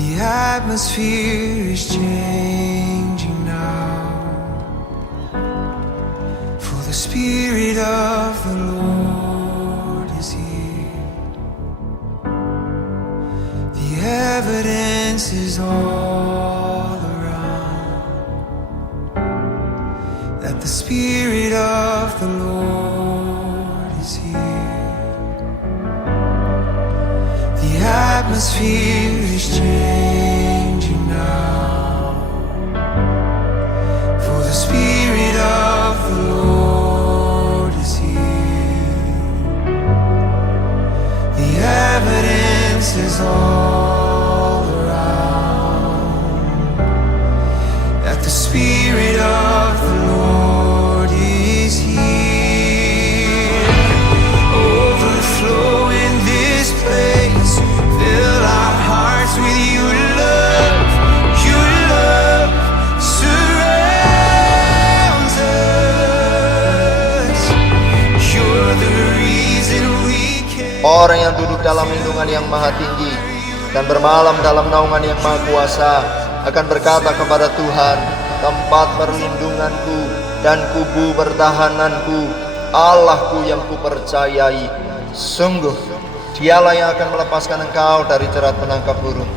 The atmosphere is changing now, for the Spirit of the Lord is here. The evidence is all around that the Spirit of the Lord is here. The atmosphere is changing now, for the Spirit of the Lord is here. The evidence is all around that the Spirit of the Lord is here. Overflow in this place, fill our hearts with your love. Your love surrounds us. You're the reason we can. Orang yang duduk dalam lindungan yang maha tinggi dan bermalam dalam naungan yang maha kuasa akan berkata kepada Tuhan, tempat perlindunganku dan kubu pertahananku, Allahku yang kupercayai. Sungguh, dialah yang akan melepaskan engkau dari jerat penangkap burung,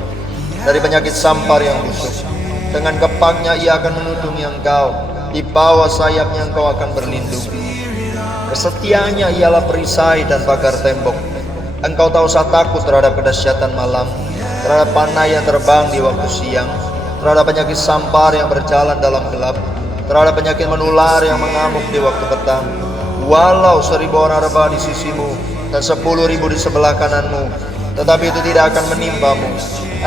dari penyakit sampar yang busuk. Dengan kepaknya ia akan menudungi engkau, di bawah sayapnya engkau akan berlindung. Kesetiaannya ialah perisai dan pagar tembok. Engkau tak usah takut terhadap kedahsyatan malam, terhadap panah yang terbang di waktu siang, terhadap penyakit sampar yang berjalan dalam gelap, terhadap penyakit menular yang mengamuk di waktu petang. Walau 1000 orang rebah di sisimu dan 10.000 di sebelah kananmu, tetapi itu tidak akan menimbamu.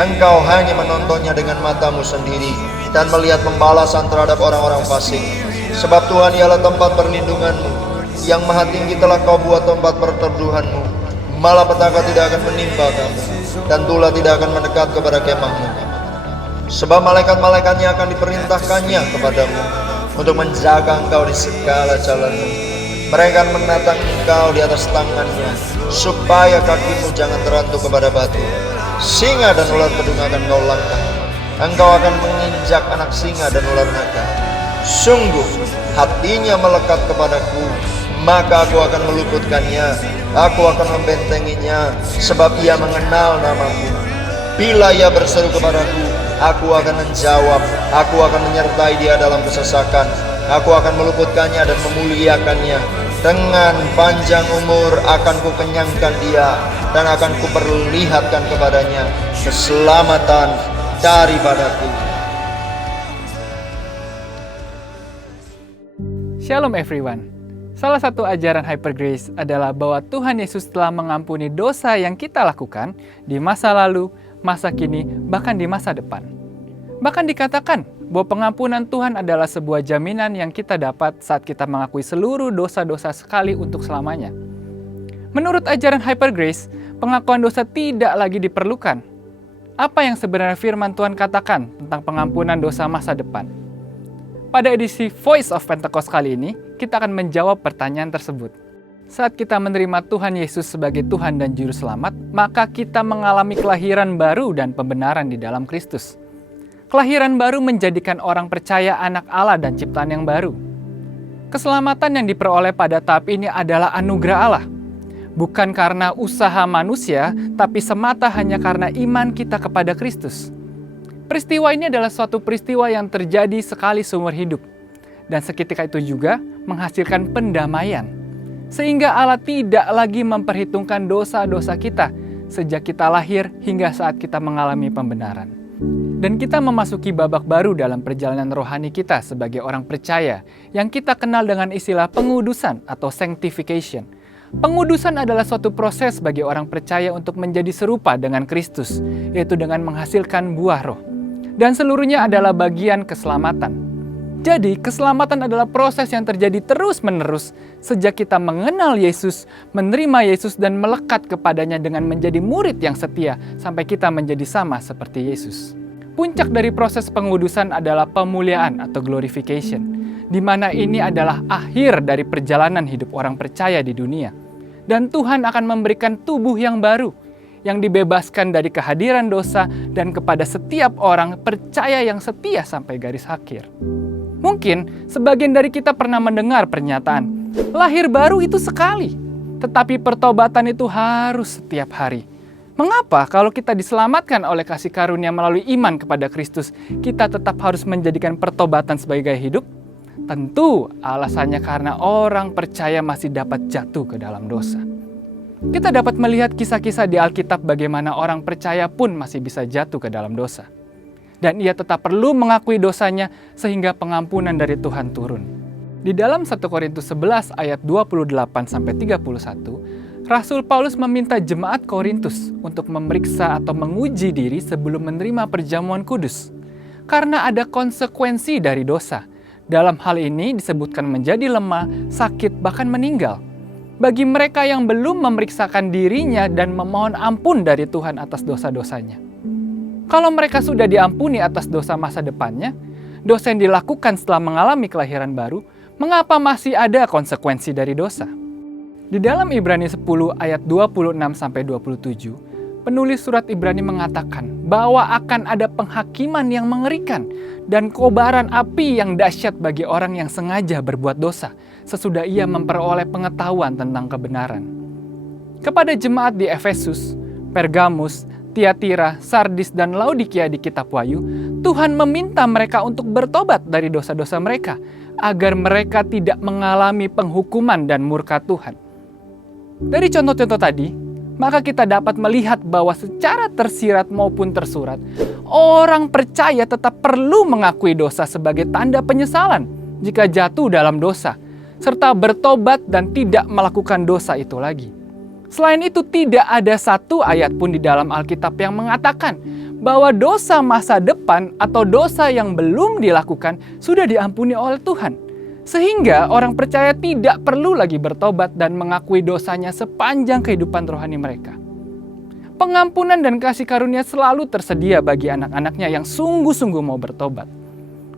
Engkau hanya menontonnya dengan matamu sendiri dan melihat pembalasan terhadap orang-orang fasik. Sebab Tuhan ialah tempat perlindunganmu, yang maha tinggi telah kau buat tempat perteduhanmu. Malapetaka tidak akan menimpa kamu, dan tulah tidak akan mendekat kepada kemahmu. Sebab malaikat-malaikatnya akan diperintahkannya kepadamu untuk menjaga engkau di segala jalanmu. Mereka akan menatang engkau di atas tangannya, supaya kakimu jangan terantuk kepada batu. Singa dan ular pedung akan kau langkah. Engkau akan menginjak anak singa dan ular naga. Sungguh hatinya melekat kepadaku, maka aku akan meluputkannya. Aku akan membentenginya, sebab ia mengenal namaku. Bila ia berseru kepadaku, aku akan menjawab. Aku akan menyertai dia dalam kesesakan. Aku akan meluputkannya dan memuliakannya. Dengan panjang umur akan kukenyangkan dia, dan akan kuperlihatkan kepadanya keselamatan daripadaku. Shalom everyone. Salah satu ajaran Hyper Grace adalah bahwa Tuhan Yesus telah mengampuni dosa yang kita lakukan di masa lalu, masa kini, bahkan di masa depan. Bahkan dikatakan bahwa pengampunan Tuhan adalah sebuah jaminan yang kita dapat saat kita mengakui seluruh dosa-dosa sekali untuk selamanya. Menurut ajaran Hyper Grace, pengakuan dosa tidak lagi diperlukan. Apa yang sebenarnya firman Tuhan katakan tentang pengampunan dosa masa depan? Pada edisi Voice of Pentecost kali ini, kita akan menjawab pertanyaan tersebut. Saat kita menerima Tuhan Yesus sebagai Tuhan dan Juru Selamat, maka kita mengalami kelahiran baru dan pembenaran di dalam Kristus. Kelahiran baru menjadikan orang percaya anak Allah dan ciptaan yang baru. Keselamatan yang diperoleh pada tahap ini adalah anugerah Allah. Bukan karena usaha manusia, tapi semata hanya karena iman kita kepada Kristus. Peristiwa ini adalah suatu peristiwa yang terjadi sekali seumur hidup. Dan seketika itu juga menghasilkan pendamaian. Sehingga Allah tidak lagi memperhitungkan dosa-dosa kita sejak kita lahir hingga saat kita mengalami pembenaran. Dan kita memasuki babak baru dalam perjalanan rohani kita sebagai orang percaya yang kita kenal dengan istilah pengudusan atau sanctification. Pengudusan adalah suatu proses bagi orang percaya untuk menjadi serupa dengan Kristus, yaitu dengan menghasilkan buah roh. Dan seluruhnya adalah bagian keselamatan. Jadi, keselamatan adalah proses yang terjadi terus-menerus sejak kita mengenal Yesus, menerima Yesus, dan melekat kepadanya dengan menjadi murid yang setia sampai kita menjadi sama seperti Yesus. Puncak dari proses pengudusan adalah pemuliaan atau glorification, di mana ini adalah akhir dari perjalanan hidup orang percaya di dunia. Dan Tuhan akan memberikan tubuh yang baru, yang dibebaskan dari kehadiran dosa dan kepada setiap orang percaya yang setia sampai garis akhir. Mungkin sebagian dari kita pernah mendengar pernyataan, lahir baru itu sekali, tetapi pertobatan itu harus setiap hari. Mengapa kalau kita diselamatkan oleh kasih karunia melalui iman kepada Kristus, kita tetap harus menjadikan pertobatan sebagai gaya hidup? Tentu alasannya karena orang percaya masih dapat jatuh ke dalam dosa. Kita dapat melihat kisah-kisah di Alkitab bagaimana orang percaya pun masih bisa jatuh ke dalam dosa. Dan ia tetap perlu mengakui dosanya sehingga pengampunan dari Tuhan turun. Di dalam 1 Korintus 11 ayat 28-31, Rasul Paulus meminta jemaat Korintus untuk memeriksa atau menguji diri sebelum menerima perjamuan kudus. Karena ada konsekuensi dari dosa. Dalam hal ini disebutkan menjadi lemah, sakit, bahkan meninggal. Bagi mereka yang belum memeriksakan dirinya dan memohon ampun dari Tuhan atas dosa-dosanya. Kalau mereka sudah diampuni atas dosa masa depannya, dosa yang dilakukan setelah mengalami kelahiran baru, mengapa masih ada konsekuensi dari dosa? Di dalam Ibrani 10 ayat 26-27, penulis surat Ibrani mengatakan bahwa akan ada penghakiman yang mengerikan dan kobaran api yang dahsyat bagi orang yang sengaja berbuat dosa sesudah ia memperoleh pengetahuan tentang kebenaran. Kepada jemaat di Efesus, Pergamus, Tiatira, Sardis, dan Laodikia di kitab Wahyu, Tuhan meminta mereka untuk bertobat dari dosa-dosa mereka agar mereka tidak mengalami penghukuman dan murka Tuhan. Dari contoh-contoh tadi, maka kita dapat melihat bahwa secara tersirat maupun tersurat, orang percaya tetap perlu mengakui dosa sebagai tanda penyesalan jika jatuh dalam dosa, serta bertobat dan tidak melakukan dosa itu lagi. Selain itu, tidak ada satu ayat pun di dalam Alkitab yang mengatakan bahwa dosa masa depan atau dosa yang belum dilakukan sudah diampuni oleh Tuhan. Sehingga orang percaya tidak perlu lagi bertobat dan mengakui dosanya sepanjang kehidupan rohani mereka. Pengampunan dan kasih karunia selalu tersedia bagi anak-anaknya yang sungguh-sungguh mau bertobat.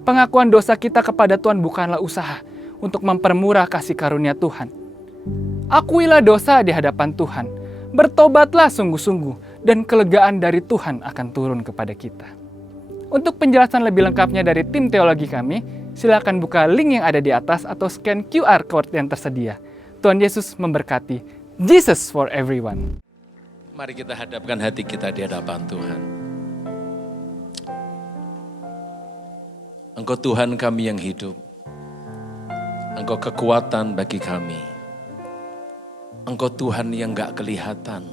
Pengakuan dosa kita kepada Tuhan bukanlah usaha untuk mempermurah kasih karunia Tuhan. Akuilah dosa di hadapan Tuhan, bertobatlah sungguh-sungguh, dan kelegaan dari Tuhan akan turun kepada kita. Untuk penjelasan lebih lengkapnya dari tim teologi kami, silakan buka link yang ada di atas atau scan QR code yang tersedia. Tuhan Yesus memberkati. Jesus for everyone. Mari kita hadapkan hati kita di hadapan Tuhan. Engkau Tuhan kami yang hidup. Engkau kekuatan bagi kami. Engkau Tuhan yang gak kelihatan,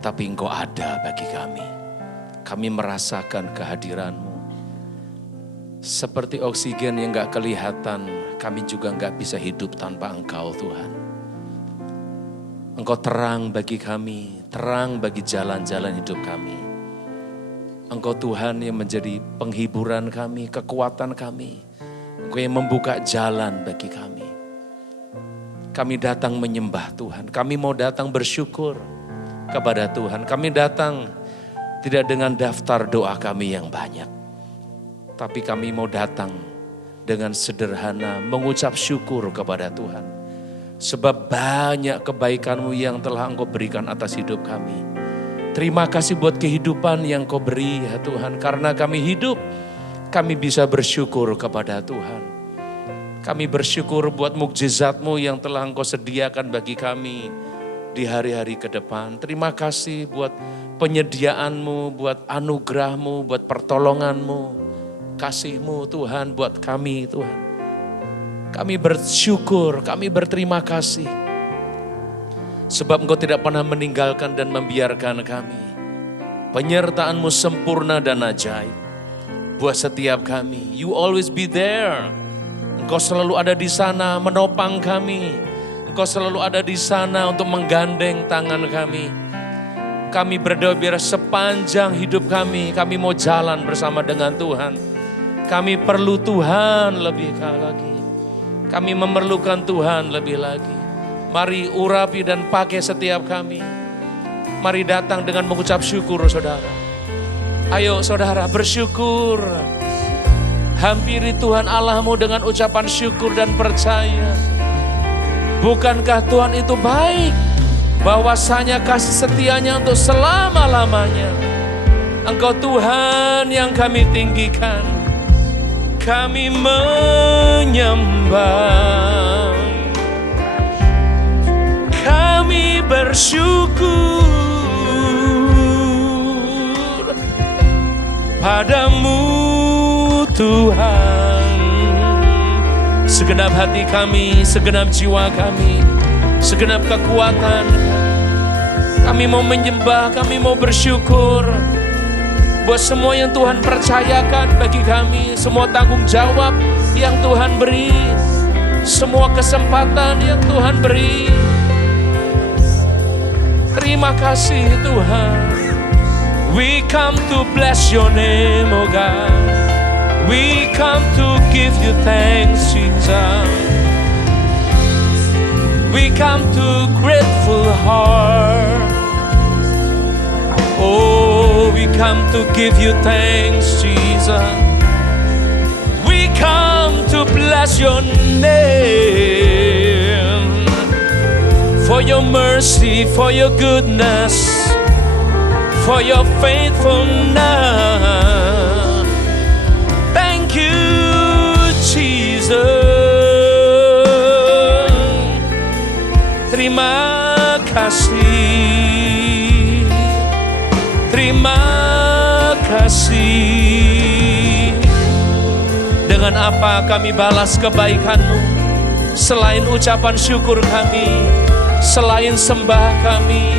tapi Engkau ada bagi kami. Kami merasakan kehadiran-Mu. Seperti oksigen yang gak kelihatan, kami juga gak bisa hidup tanpa Engkau Tuhan. Engkau terang bagi kami, terang bagi jalan-jalan hidup kami. Engkau Tuhan yang menjadi penghiburan kami, kekuatan kami. Engkau yang membuka jalan bagi kami. Kami datang menyembah Tuhan. Kami mau datang bersyukur kepada Tuhan. Kami datang tidak dengan daftar doa kami yang banyak. Tapi kami mau datang dengan sederhana mengucap syukur kepada Tuhan. Sebab banyak kebaikan-Mu yang telah Engkau berikan atas hidup kami. Terima kasih buat kehidupan yang Kau beri ya Tuhan. Karena kami hidup, kami bisa bersyukur kepada Tuhan. Kami bersyukur buat mukjizat-Mu yang telah Engkau sediakan bagi kami di hari-hari ke depan. Terima kasih buat penyediaan-Mu, buat anugerah-Mu, buat pertolongan-Mu, kasih-Mu Tuhan buat kami Tuhan. Kami bersyukur, kami berterima kasih. Sebab Engkau tidak pernah meninggalkan dan membiarkan kami. Penyertaan-Mu sempurna dan ajaib buat setiap kami. You always be there. Engkau selalu ada di sana menopang kami. Engkau selalu ada di sana untuk menggandeng tangan kami. Kami berdoa biar sepanjang hidup kami mau jalan bersama dengan Tuhan. Kami perlu Tuhan lebih lagi. Kami memerlukan Tuhan lebih lagi. Mari urapi dan pakai setiap kami. Mari datang dengan mengucap syukur saudara. Ayo saudara bersyukur. Hampiri Tuhan Allahmu dengan ucapan syukur dan percaya. Bukankah Tuhan itu baik? bahwasanya kasih setianya untuk selama-lamanya. Engkau Tuhan yang kami tinggikan, kami menyembah, kami bersyukur padamu Tuhan. Segenap hati kami, segenap jiwa kami, segenap kekuatan kami mau menyembah, kami mau bersyukur buat semua yang Tuhan percayakan bagi kami, semua tanggung jawab yang Tuhan beri, semua kesempatan yang Tuhan beri. Terima kasih Tuhan. We come to bless your name, oh God. We come to give you thanks, Jesus. We come to grateful heart. Oh, we come to give you thanks, Jesus. We come to bless your name for your mercy, for your goodness, for your faithfulness. Thank you, Jesus. Terima kasih, terima kasih. Dengan apa kami balas kebaikan-Mu selain ucapan syukur kami, selain sembah kami?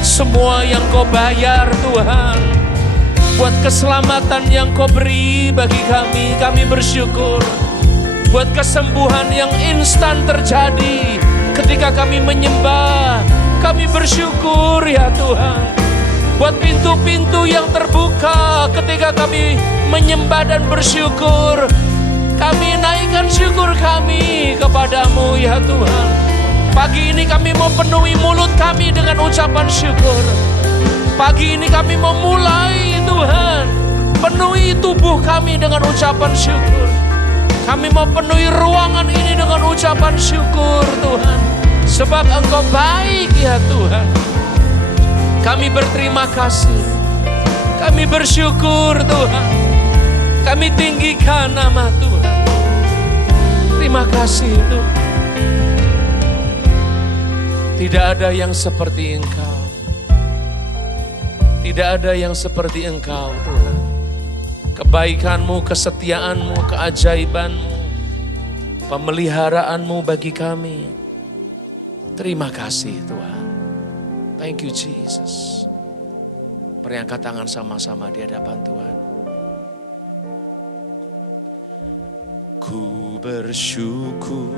Semua yang Kau bayar Tuhan, buat keselamatan yang Kau beri bagi kami bersyukur. Buat kesembuhan yang instan terjadi ketika kami menyembah, kami bersyukur ya Tuhan. Buat pintu-pintu yang terbuka ketika kami menyembah dan bersyukur, kami naikkan syukur kami kepadamu ya Tuhan. Pagi ini kami mau penuhi mulut kami dengan ucapan syukur. Pagi ini kami mau mulai Tuhan, penuhi tubuh kami dengan ucapan syukur. Kami mau penuhi ruangan ini dengan ucapan syukur Tuhan, sebab Engkau baik ya Tuhan. Kami berterima kasih, kami bersyukur Tuhan, kami tinggikan nama Tuhan. Terima kasih Tuhan. Tidak ada yang seperti Engkau, tidak ada yang seperti Engkau Tuhan. Kebaikan-Mu, kesetiaan-Mu, keajaiban-Mu, pemeliharaanmu bagi kami. Terima kasih Tuhan. Thank you Jesus. Mari angkat tangan sama-sama di hadapan Tuhan. Ku bersyukur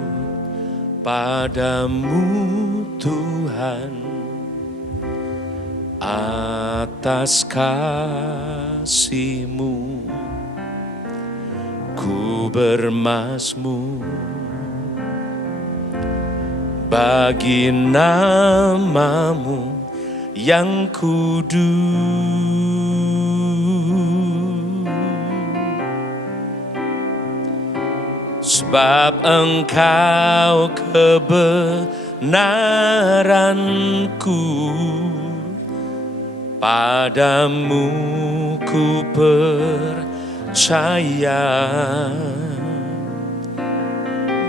padamu Tuhan atas kasih-Mu. Ku bermazmur bagi nama-Mu yang kudus, sebab Engkau kebenaranku, padamu ku percaya.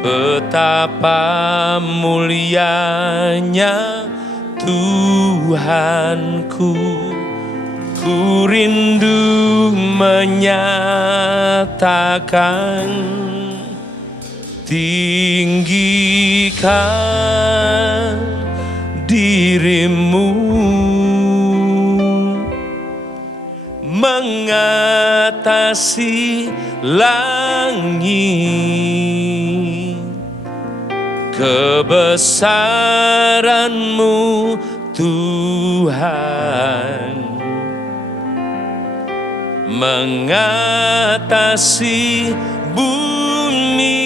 Betapa mulianya Tuhanku, ku rindu menyatakan, tinggikan diri-Mu mengatasi langit. Kebesaran-Mu Tuhan mengatasi bumi.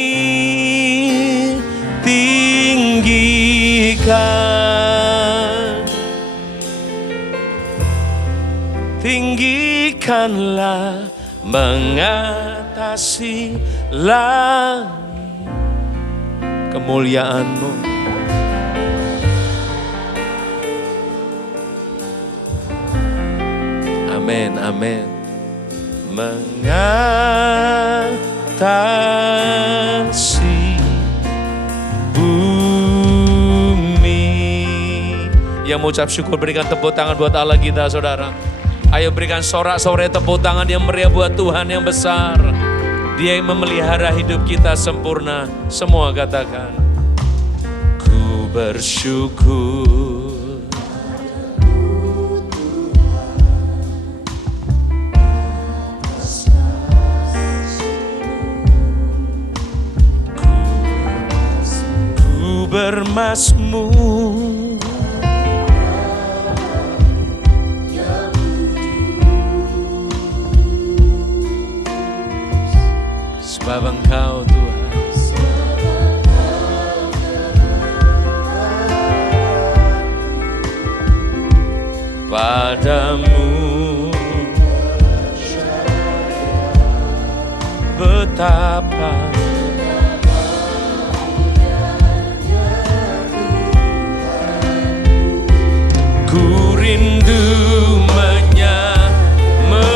Tinggikan, tinggikanlah mengatasi langit. Kemuliaan-Mu Amin, amin. Mengatasi bumi. Yang mengucap syukur berikan tepuk tangan buat Allah kita, saudara. Ayo berikan sorak-sorai tepuk tangan yang meriah buat Tuhan yang besar. Dia yang memelihara hidup kita sempurna. Semua katakan, ku bersyukur. Ku bermazmur. Sebab Engkau Tuhan, padamu betapa ku rindu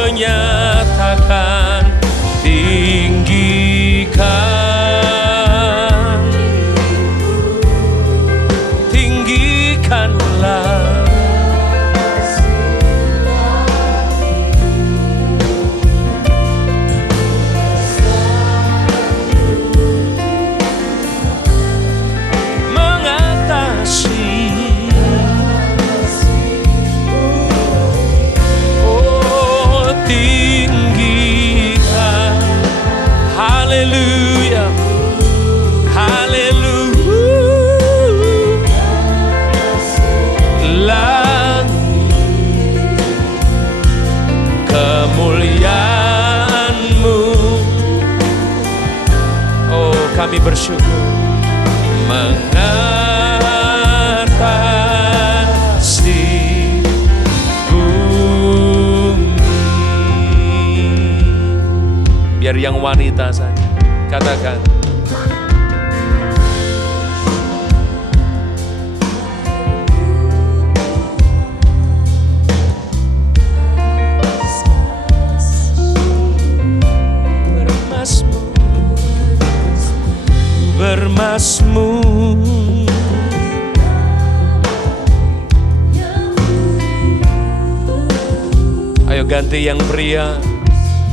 menyatakan tinggikanlah mengatasi, oh tinggikan, haleluya, haleluya, langit kemuliaan-Mu. Oh kami bersyukur mengatasi bumi. Biar yang wanita saja katakan, bermazmur. Ayo ganti yang pria,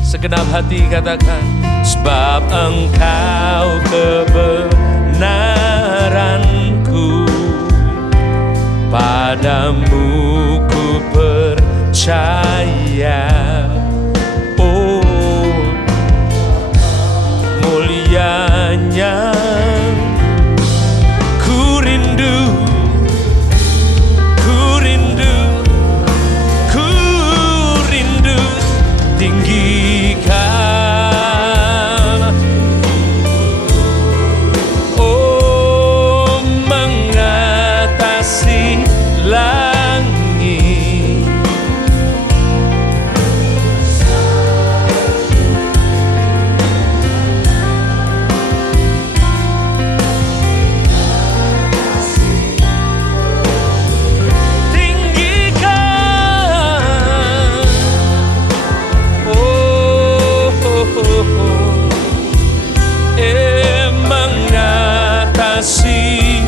segenap hati katakan, sebab Engkau kebenaranku, padamu ku percaya. Oh mulianya, ku rindu, tinggikan, oh mengatasi langit, mengatasi.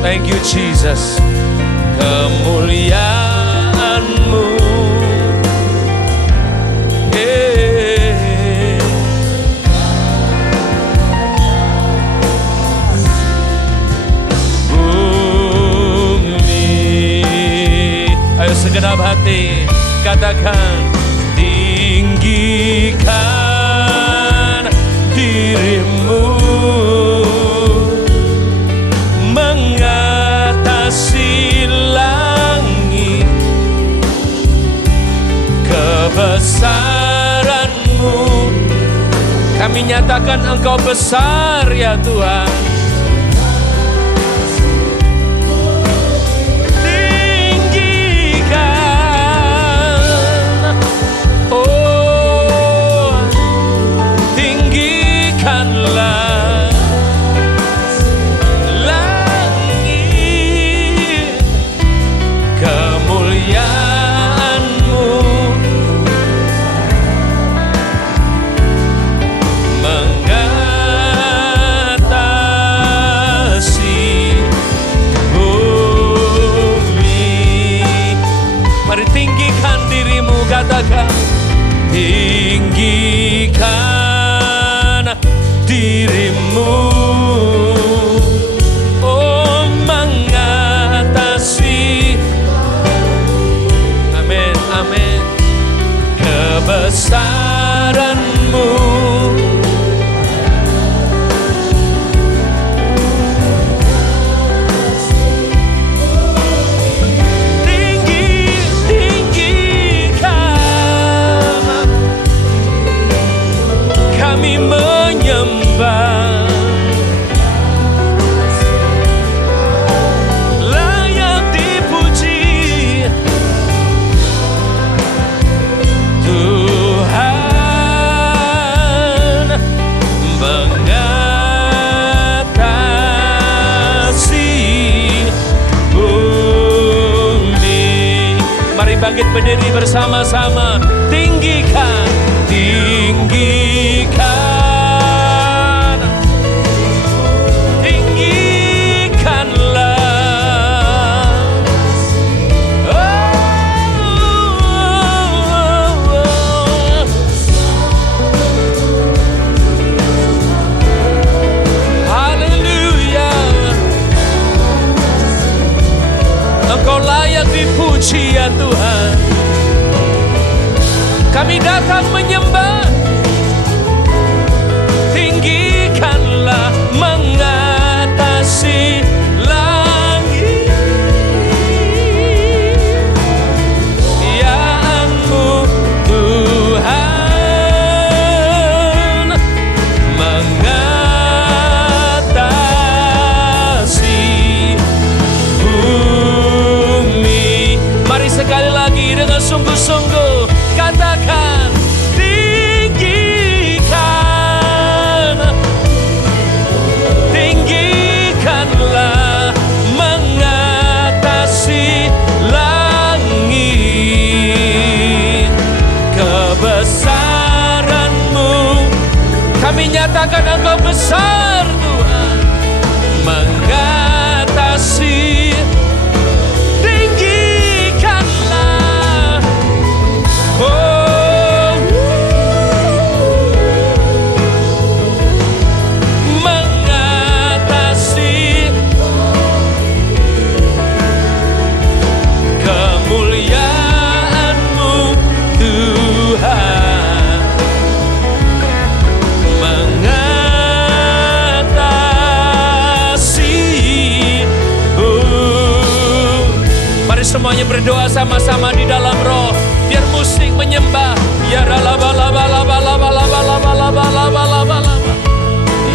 Thank you Jesus, kemuliaan-Mu. Bumi, ayo segenap hati katakan, tinggikan dirimu, mengatasi langit, kebesaran-Mu. Kami nyatakan Engkau besar ya Tuhan. Tinggikan, oh tinggikanlah langit, kemuliaan bangkit berdiri bersama-sama. Tinggikan, tinggikan, tinggikanlah. Haleluya. Engkau layak dipuji ya Tuhan. Kami datang menyembah. Tinggikanlah mengatasi langit. Ya-Mu Tuhan mengatasi bumi. Mari sekali lagi dengan sungguh-sungguh katakan, tinggikan, tinggikanlah mengatasi langit. Kebesaran-Mu, kami nyatakan Engkau besar Tuhan, mengatasi. Tinggikanlah, oh, mengatasi. Kemuliaan-Mu Tuhan mengatasi. Mari semuanya berdoa sama-sama di dalam roh. Biar musik menyembah. Ya ralabalabalabalabalabalabalabalabalabalaba.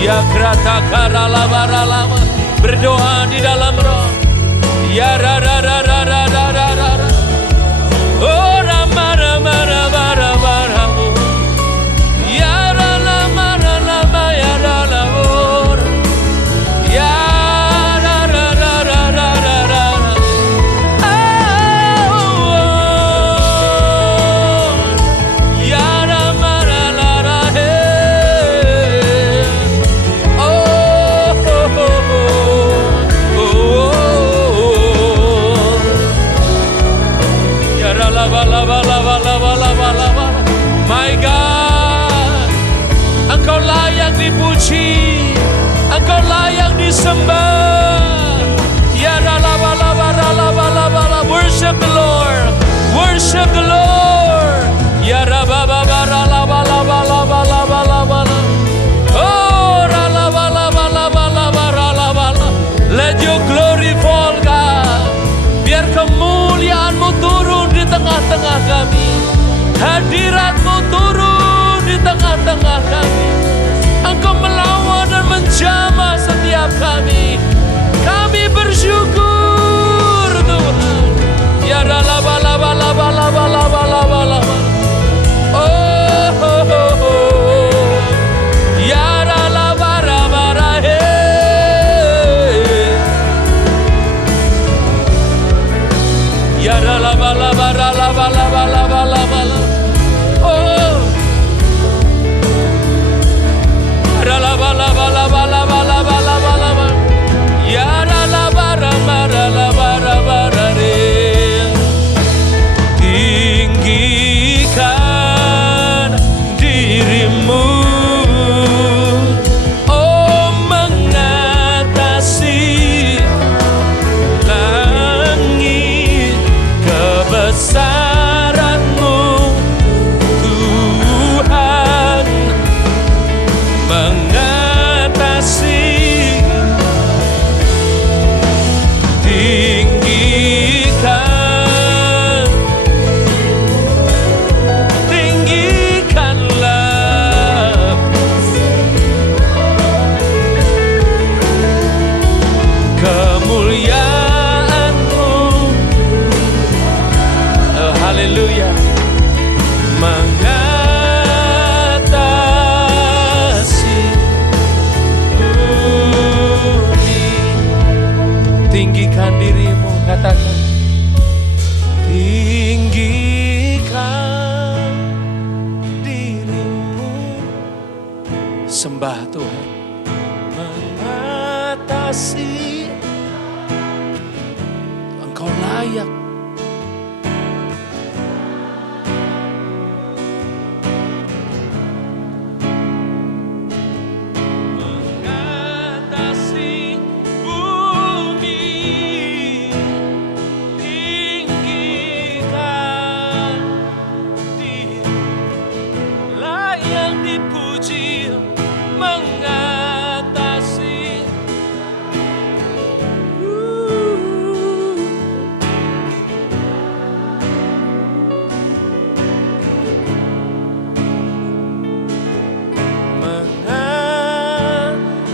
Ya kratakarabalaba. Berdoa di dalam roh. Ya rararararararara. Oh rama-rama-rama-rama-rama. Ya ralama-rama ya ralabor. Ya rarararararara. Ya rama-rara he. Oh, oh, oh, oh. Ya ralabalabalabalabalabalaba. My God, Engkau layak dipuji, Engkau layak disembah. Ya ralabalabalabalabala. Worship the Lord, worship the Lord. Ya rabababaralabalabalabalabala. Oh ralabalabalabalabala. Let your glory fall God. Biar kemuliaan-Mu turun di tengah-tengah kami. Hadirat-Mu turun di tengah-tengah kami. Engkau melawan dan menjamah setiap kami. Kami bersyukur Tuhan. Ya ralabalabalabalabalabalaba. Oh, oh, oh, oh. Ya ralabarabarahe. Ya ralabalabalabalabalabalabala. Oh. Ralabalabalabalabalabalaba. Ya ralabarabarabarabare. Tinggikan dirimu, oh mengatasi langit. Kebesaran-Mu Tuhan mengatasi. Tinggikan, tinggikanlah kemuliaan-Mu menyembah Tuhan. Mengatasi, Engkau layak. Mengatasi bumi, tinggikan diri, layak dipuji. Mengatasi,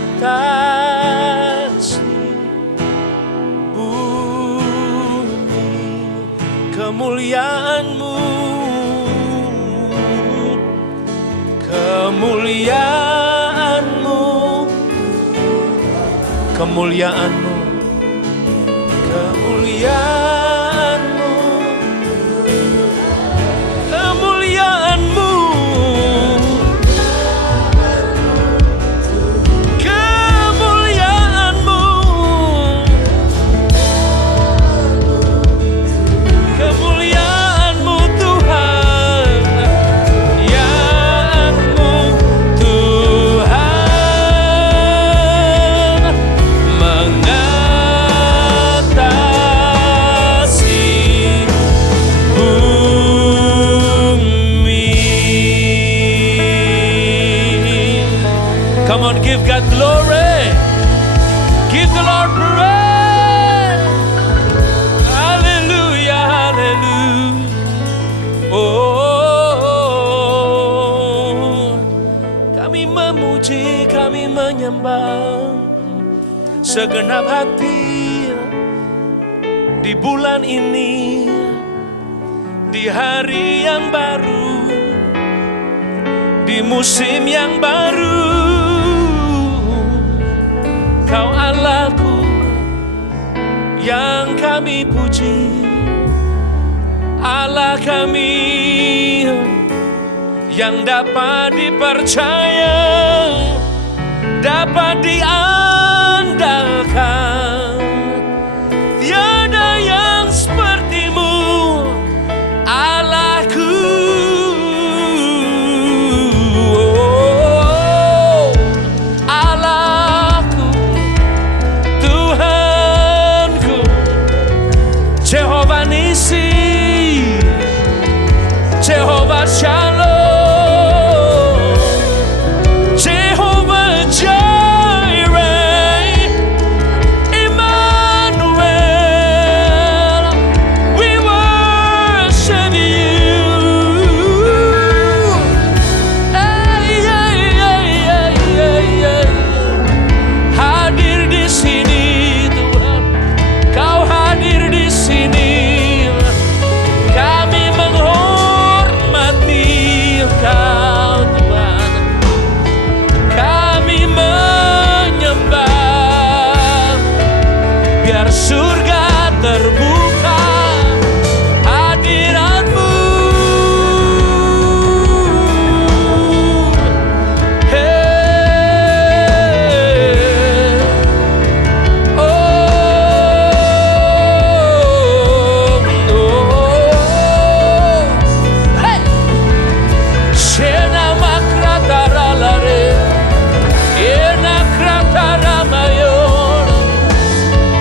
mengatasi bumi, kemuliaan-Mu, kemuliaan-Mu, kemuliaan-Mu, kemuliaan-Mu, kemuliaan-Mu, kemuliaan-Mu, kemuliaan-Mu Tuhan, yang-Mu Tuhan, mengatasi bumi. Come on, give God glory. Give the Lord praise. Hallelujah, hallelujah. Oh, kami memuji, kami menyembah segenap hati di bulan ini, di hari yang baru, di musim yang baru. Kau Allahku yang kami puji, Allah kami yang dapat dipercaya, dapat diandalkan. Tiada yang seperti-Mu, Allahku. Oh, Allahku, Tuhanku, Jehovah Nisi, Jehovah Shalom, Jehovah Jireh, Emmanuel, we worship You. Hey, hey, hey, hey, hey, hey. Hadir di sini Tuhan, Kau hadir di sini. Kami menghormati Engkau Tuhan, kami menyembah. Biar surga terbuka hadirat-Mu. Hey, oh, oh, hey. Shena makratara lare, ena kratara mayor.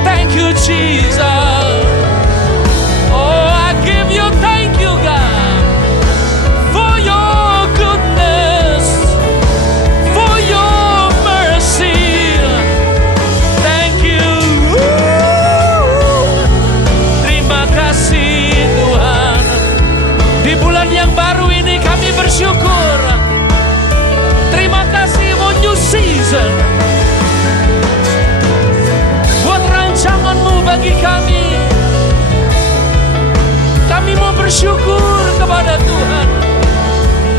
Thank you, Jesus. Oh, I give You thank You, God, for Your goodness, for Your mercy. Thank You. Terima kasih Tuhan. Di bulan yang baru ini kami bersyukur. Terima kasih for new season, buat rancangan-Mu bagi kami. Kami mau bersyukur kepada Tuhan,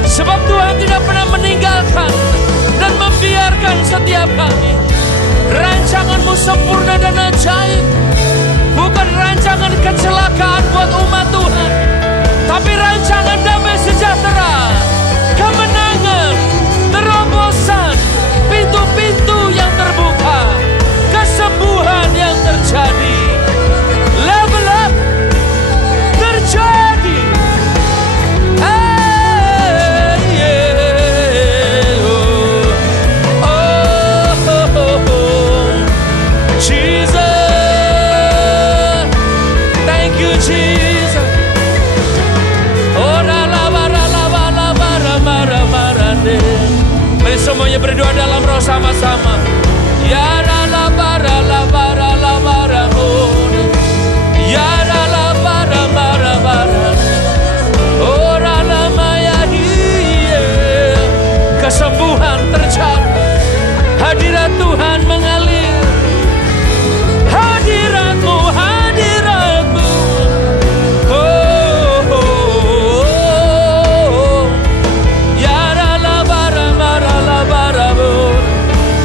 sebab Tuhan tidak pernah meninggalkan dan membiarkan setiap kami. Rancangan-Mu sempurna dan ajaib, bukan rancangan kecelakaan buat umat Tuhan, tapi rancangan damai sejahtera, kemenangan, terobosan, semuanya berdoa dalam roh sama-sama. Ya la bara la bara la bara oh. Ya la bara bara bara. Ora lama ya hiye. Kesembuhan terjadi. Hadirat Tuhan mengalir. Hadiratmu, hadiratmu. Oh, oh, oh. Ya la bara bara la bara bo.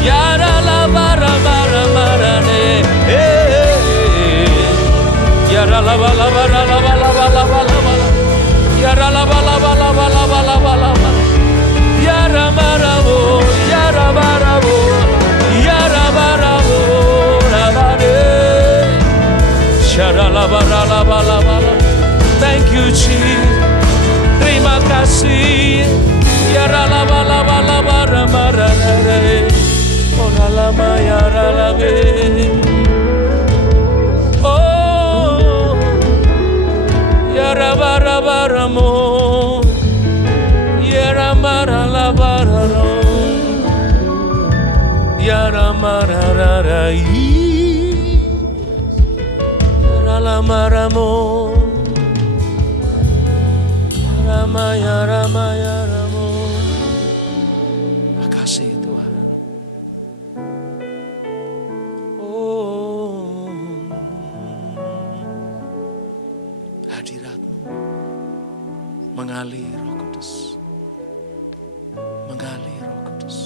Ya la bara bara bara ne. Ya la bara la bara la bara la bara la bara. Ya la bara la bara la bara la bara. Ya la bara bo, ya la bara bo. Ya la bara bo, la bara. Ya la bara la bara la bara. Thank you Jesus. Terima kasih. Ya la bara la bara bara bara. Oh la lama ya la be. Oh ya la bara bara mo. Ya la bara la bara ro. Ya la bara ra ra i. Ya la bara mo. Rama ya Ramo. Makasih Tuhan. Oh, hadirat-Mu mengalir Roh Kudus. Mengalir Roh Kudus.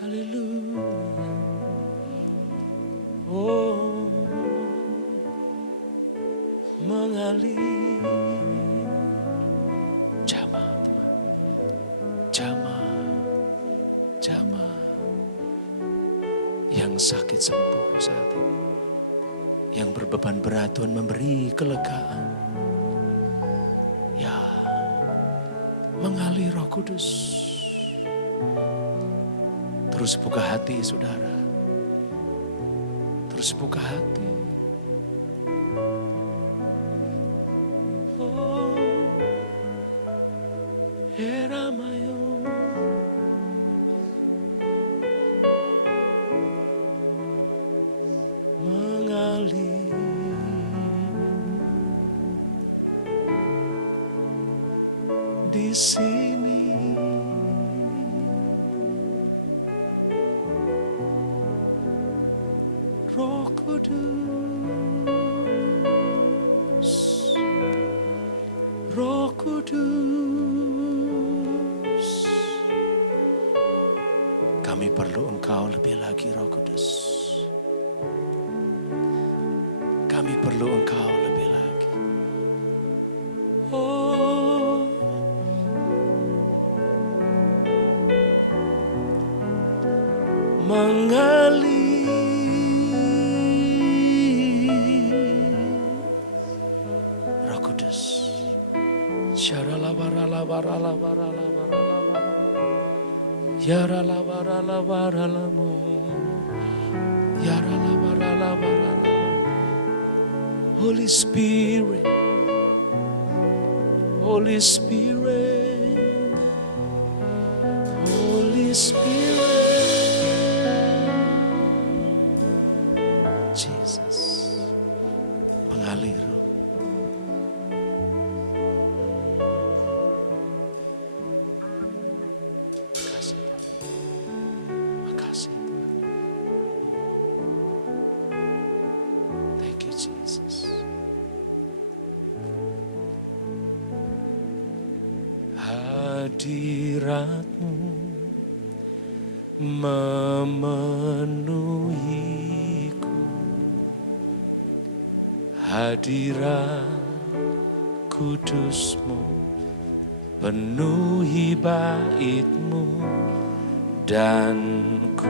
Haleluya. Oh, mengalir. Jamah Tuhan. Jamah. Yang sakit sembuh saat ini. Yang berbeban berat Tuhan memberi kelegaan. Ya, mengalir Roh Kudus. Terus buka hati saudara. Terus buka hati. Di sini Roh Kudus, Roh Kudus, kami perlu Engkau lebih lagi Roh Kudus. Kami perlu Engkau lebih lagi. Oh, mengalir Roh Kudus. Syarala barala barala barala barala. Yarala barala barala mu. Yarala barala barala. Holy Spirit, Holy Spirit, Holy Spirit, Jesus, mengalir. Makasih Tuhan. Makasih Tuhan. Thank you Jesus. Hadirat-Mu memenuhiku. Hadirat kudus-Mu penuhi bait-Mu dan ku.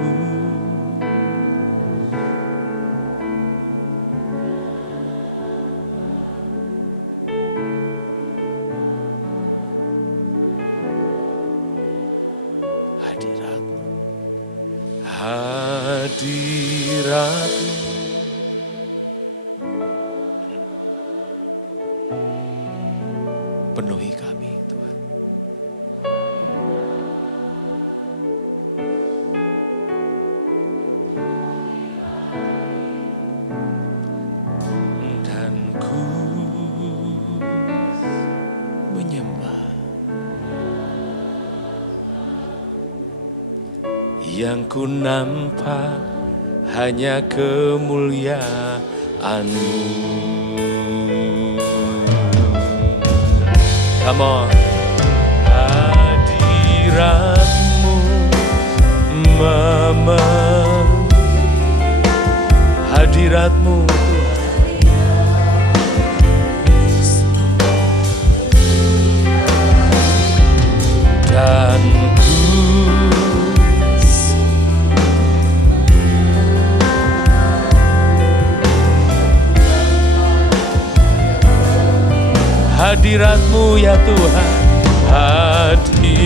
Hadirat-Mu, hadirat-Mu penuhi kami Tuhan. Yang ku nampak hanya kemuliaan-Mu. Come on. Hadirat-Mu hadirat-Mu dan hadirat-Mu ya Tuhan, hadirat-Mu,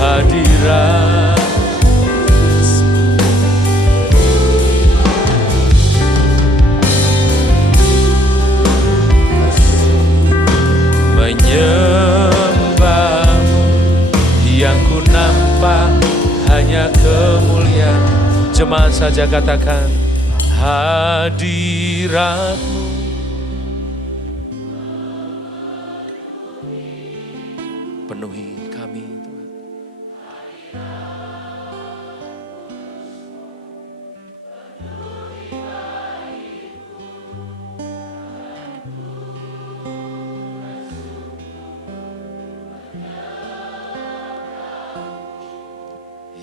hadirat menyembah-Mu, yang ku nampak hanya kemuliaan. Jemaat saja katakan, hadirat-Mu. Penuhi kami Tuhan.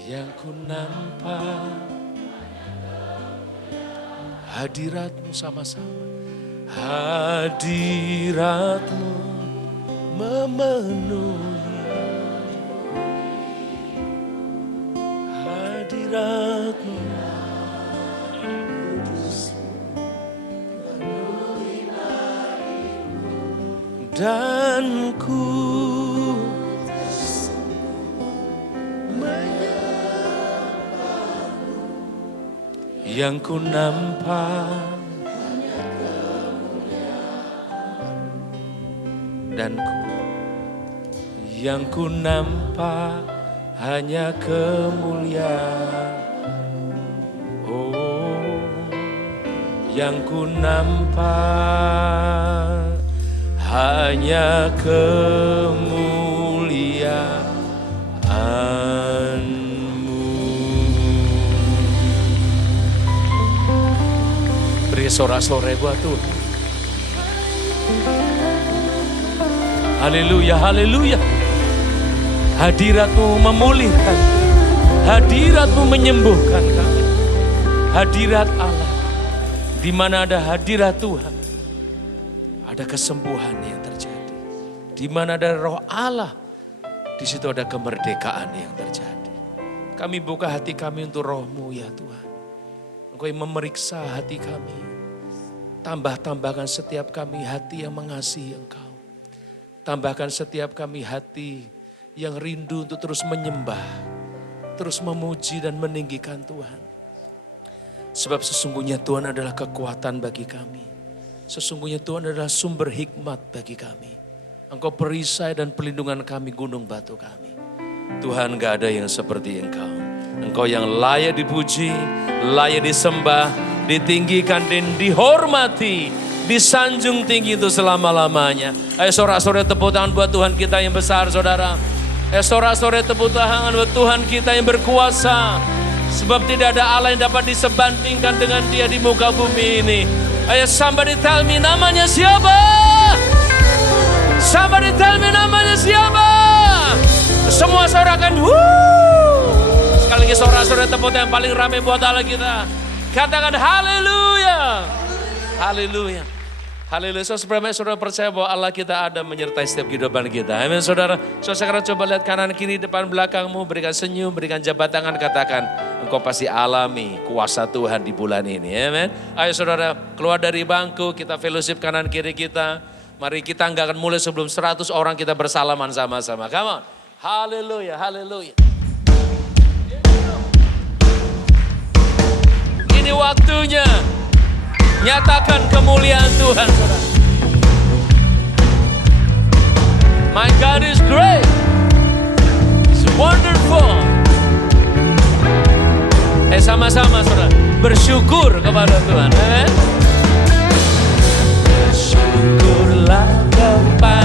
Yang ku nampak hadirat-Mu sama-sama. Hadirat-Mu memenuhi, hadirat-Mu dan ku yang ku nampak dan yang ku nampak hanya kemuliaan. Oh, yang ku nampak hanya kemuliaan-Mu. Beri sorak-sorai buat Tuhan. Haleluya, haleluya. Hadirat-Mu memulihkan, hadirat-Mu menyembuhkan kami. Hadirat Allah, di mana ada hadirat Tuhan, ada kesembuhan yang terjadi. Di mana ada roh Allah, di situ ada kemerdekaan yang terjadi. Kami buka hati kami untuk roh-Mu ya Tuhan. Engkau yang memeriksa hati kami. Tambahkan setiap kami hati yang mengasihi Engkau. Tambahkan setiap kami hati yang rindu untuk terus menyembah, terus memuji dan meninggikan Tuhan. Sebab sesungguhnya Tuhan adalah kekuatan bagi kami. Sesungguhnya Tuhan adalah sumber hikmat bagi kami. Engkau perisai dan pelindungan kami, gunung batu kami. Tuhan, gak ada yang seperti Engkau. Engkau yang layak dipuji, layak disembah, ditinggikan dan dihormati, disanjung tinggi untuk selama-lamanya. Ayo sorak-sorai tepuk tangan buat Tuhan kita yang besar, saudara. Ayo sorak-sorai tepuk tangan buat Tuhan kita yang berkuasa. Sebab tidak ada Allah yang dapat disebandingkan dengan Dia di muka bumi ini. Ayo somebody tell me namanya siapa? Somebody tell me namanya siapa? Semua sorakan sekali lagi sorak-sorai tepuk tangan yang paling ramai buat Allah kita. Katakan haleluya. Haleluya. Haleluya. Saudara percaya bahwa Allah kita ada menyertai setiap kehidupan kita. Amin saudara. Sekarang coba lihat kanan kiri depan belakangmu. Berikan senyum, berikan jabat tangan. Katakan engkau pasti alami kuasa Tuhan di bulan ini. Amin. Ayo saudara keluar dari bangku. Kita fellowship kanan kiri kita. Mari kita nggak akan mulai sebelum 100 orang kita bersalaman sama-sama. Come on. Haleluya. Haleluya. Ini waktunya. Nyatakan kemuliaan Tuhan, saudara. My God is great. It's wonderful. Sama-sama, saudara. Bersyukur kepada Tuhan. Amen. Bersyukurlah kepada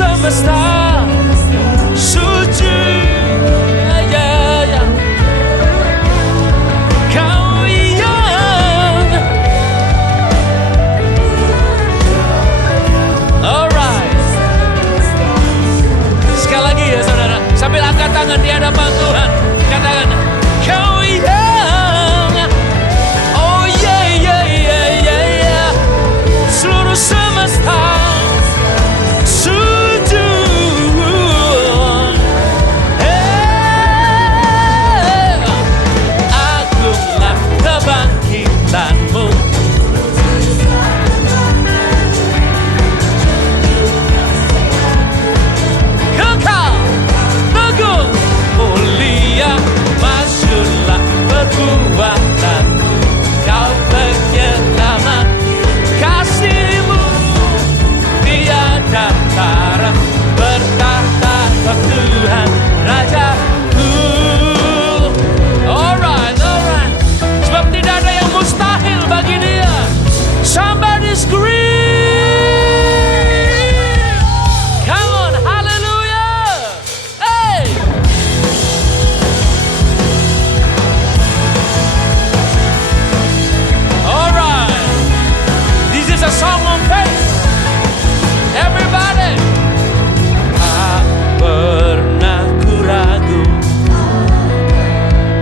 semesta sujud, Kau yang alright. Sekali lagi ya saudara, sambil angkat tangan di hadapan Tuhan, katakan Kau yang oh yeah yeah yeah yeah yeah, seluruh semesta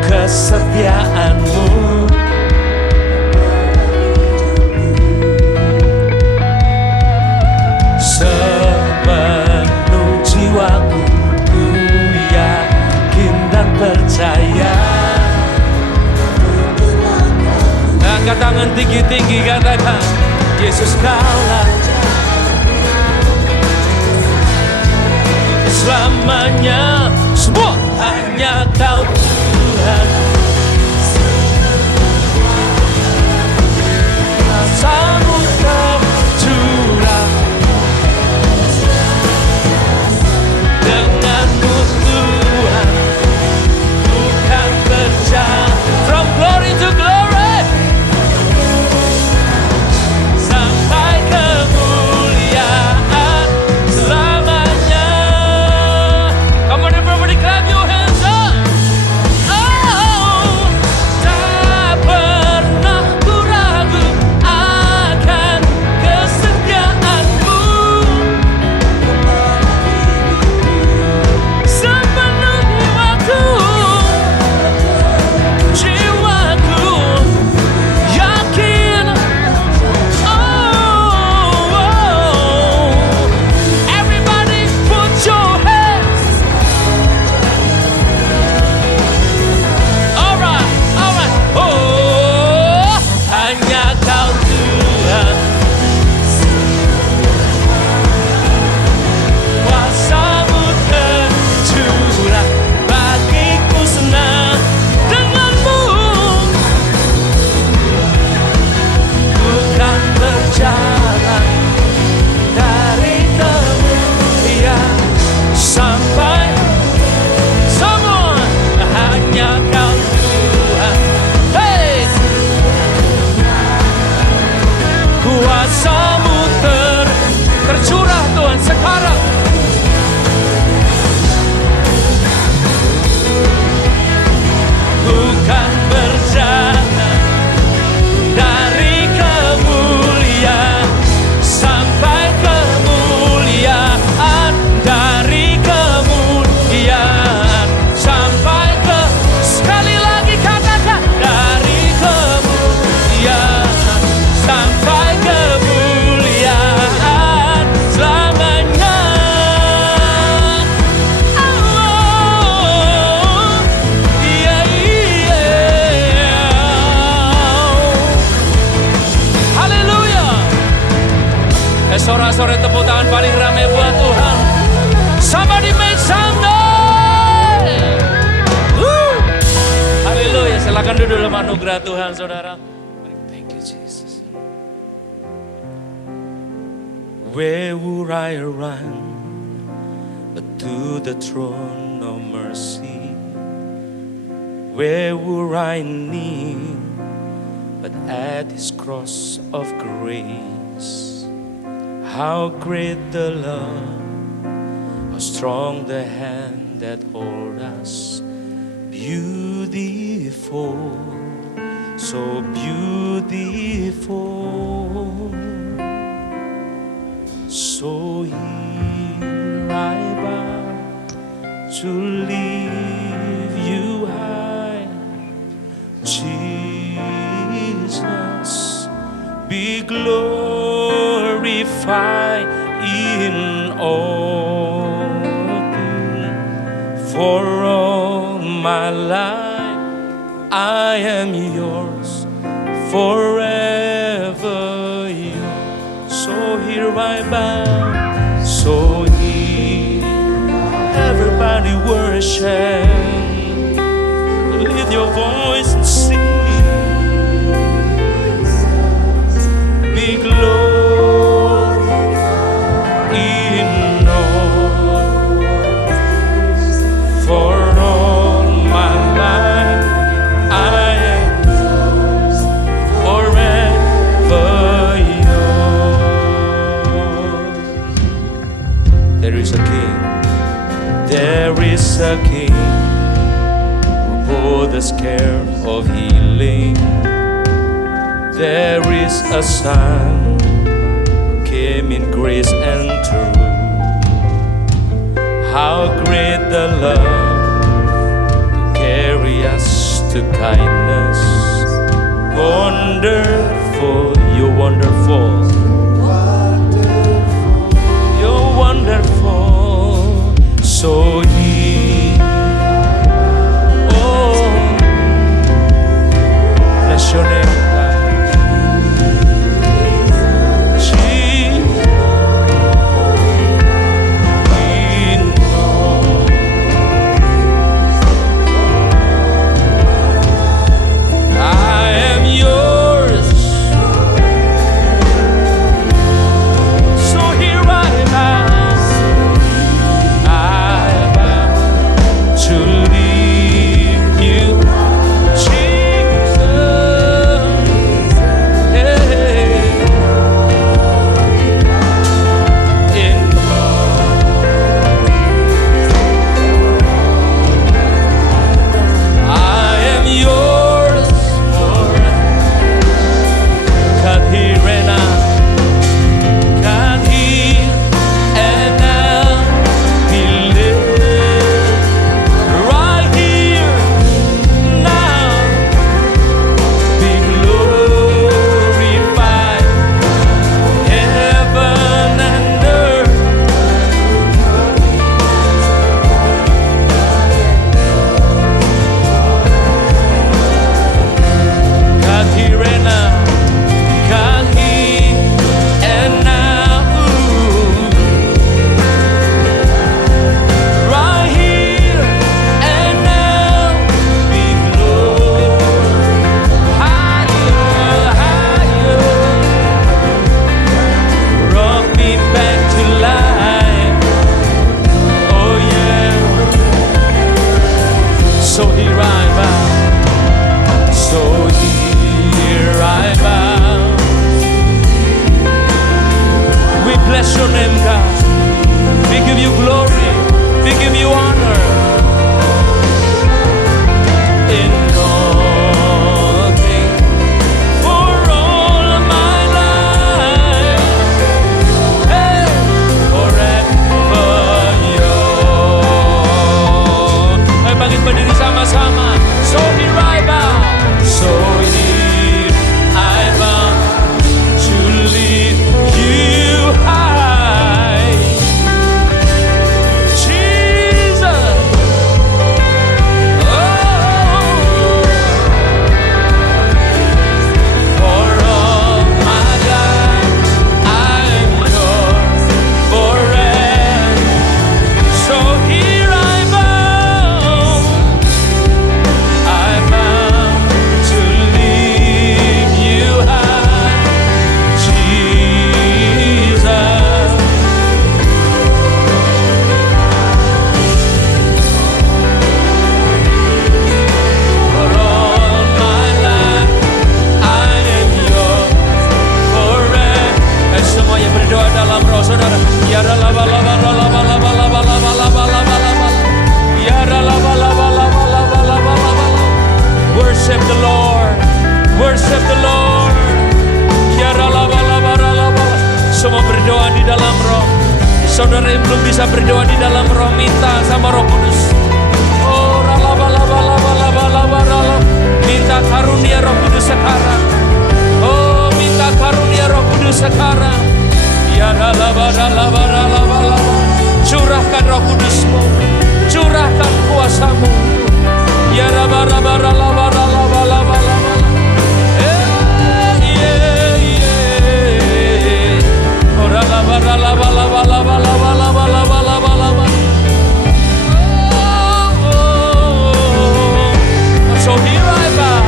kesetiaanmu, sepenuh jiwaku ku yakin dan percaya. Angkat tangan tinggi-tinggi, katakan Yesus Kaulah selamanya, semua hanya Kau Tuhan. Rasamu tercurah, denganmu Tuhan bukan berjalan from glory to glory, sampai kemuliaan selamanya. Come on everybody, clap your hands up. Oh, tak pernah ku ragu akan kesetiaanmu, sepenuh jiwaku yakin. Oh, everybody put your hands. Alright, alright. Oh, hanya Kau Tuhan, kuasa-Mu tercurah, bagiku senang denganmu, bukan berjalan dari kemuliaan sampai semua hanya Kau Tuhan. Hey, kuasa-Mu tercurah Tuhan sekarang. Bukan berjalan dari kemuliaan sampai kemuliaan, dari kemuliaan sampai ke, sekali lagi katakan, dari kemuliaan sampai kemuliaan selamanya. Oh, iya iya. Haleluya. Sore-sore tepuk tangan paling ramai buat Tuhan. Somebody make some noise. Haleluya. Silakan duduk dalam anugerah Tuhan, saudara. Thank you Jesus. Where would I run but to the throne of mercy? Where would I kneel but at His cross of grace? How great the love how strong the hand that holds us. Beautiful, so beautiful. So here I bow to lift you high, Jesus, be glorified in all things. For all my life I am yours, forever yours. So here I bow, so here everybody worship. Lift your voice and sing. Be glorified in all. For all my life I am yours, forever yours. There is a king. There is a king who bore the scare of healing. There is a son who came in grace and truth. How great the love to carry us to kindness. Wonderful, you're wonderful. You're wonderful. So he, oh, bless your name, God. Bless your name, God. We give you glory. We give you honor. In all things, for all of my life, hey, forever yours. Ay, bakit berdiri sama-sama? So here I bow. So here I bow to lift you high. Jesus, oh, semua berdoa di dalam roh. Saudara yang belum bisa berdoa di dalam roh, minta sama Roh Kudus. Oh, minta karunia Roh Kudus sekarang. Oh, minta karunia Roh Kudus sekarang. Ya curahkan Roh Kudus-Mu, curahkan kuasa-Mu. Ya So here I bow,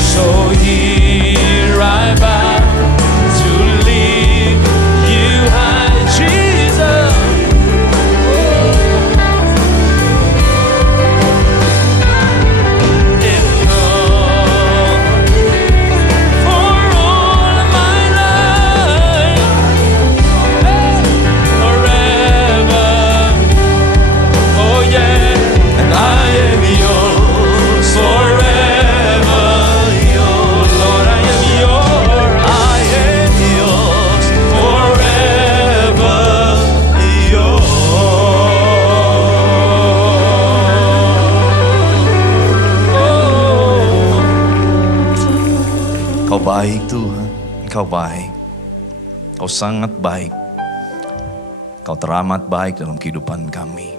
so here I bow to lift you high, Jesus. And all for all my life, forever. Oh yeah, and I am yours forever. Yours, Lord, I am yours. I am yours forever. Kau baik Tuhan, Kau baik. Kau sangat baik. Kau teramat baik dalam kehidupan kami.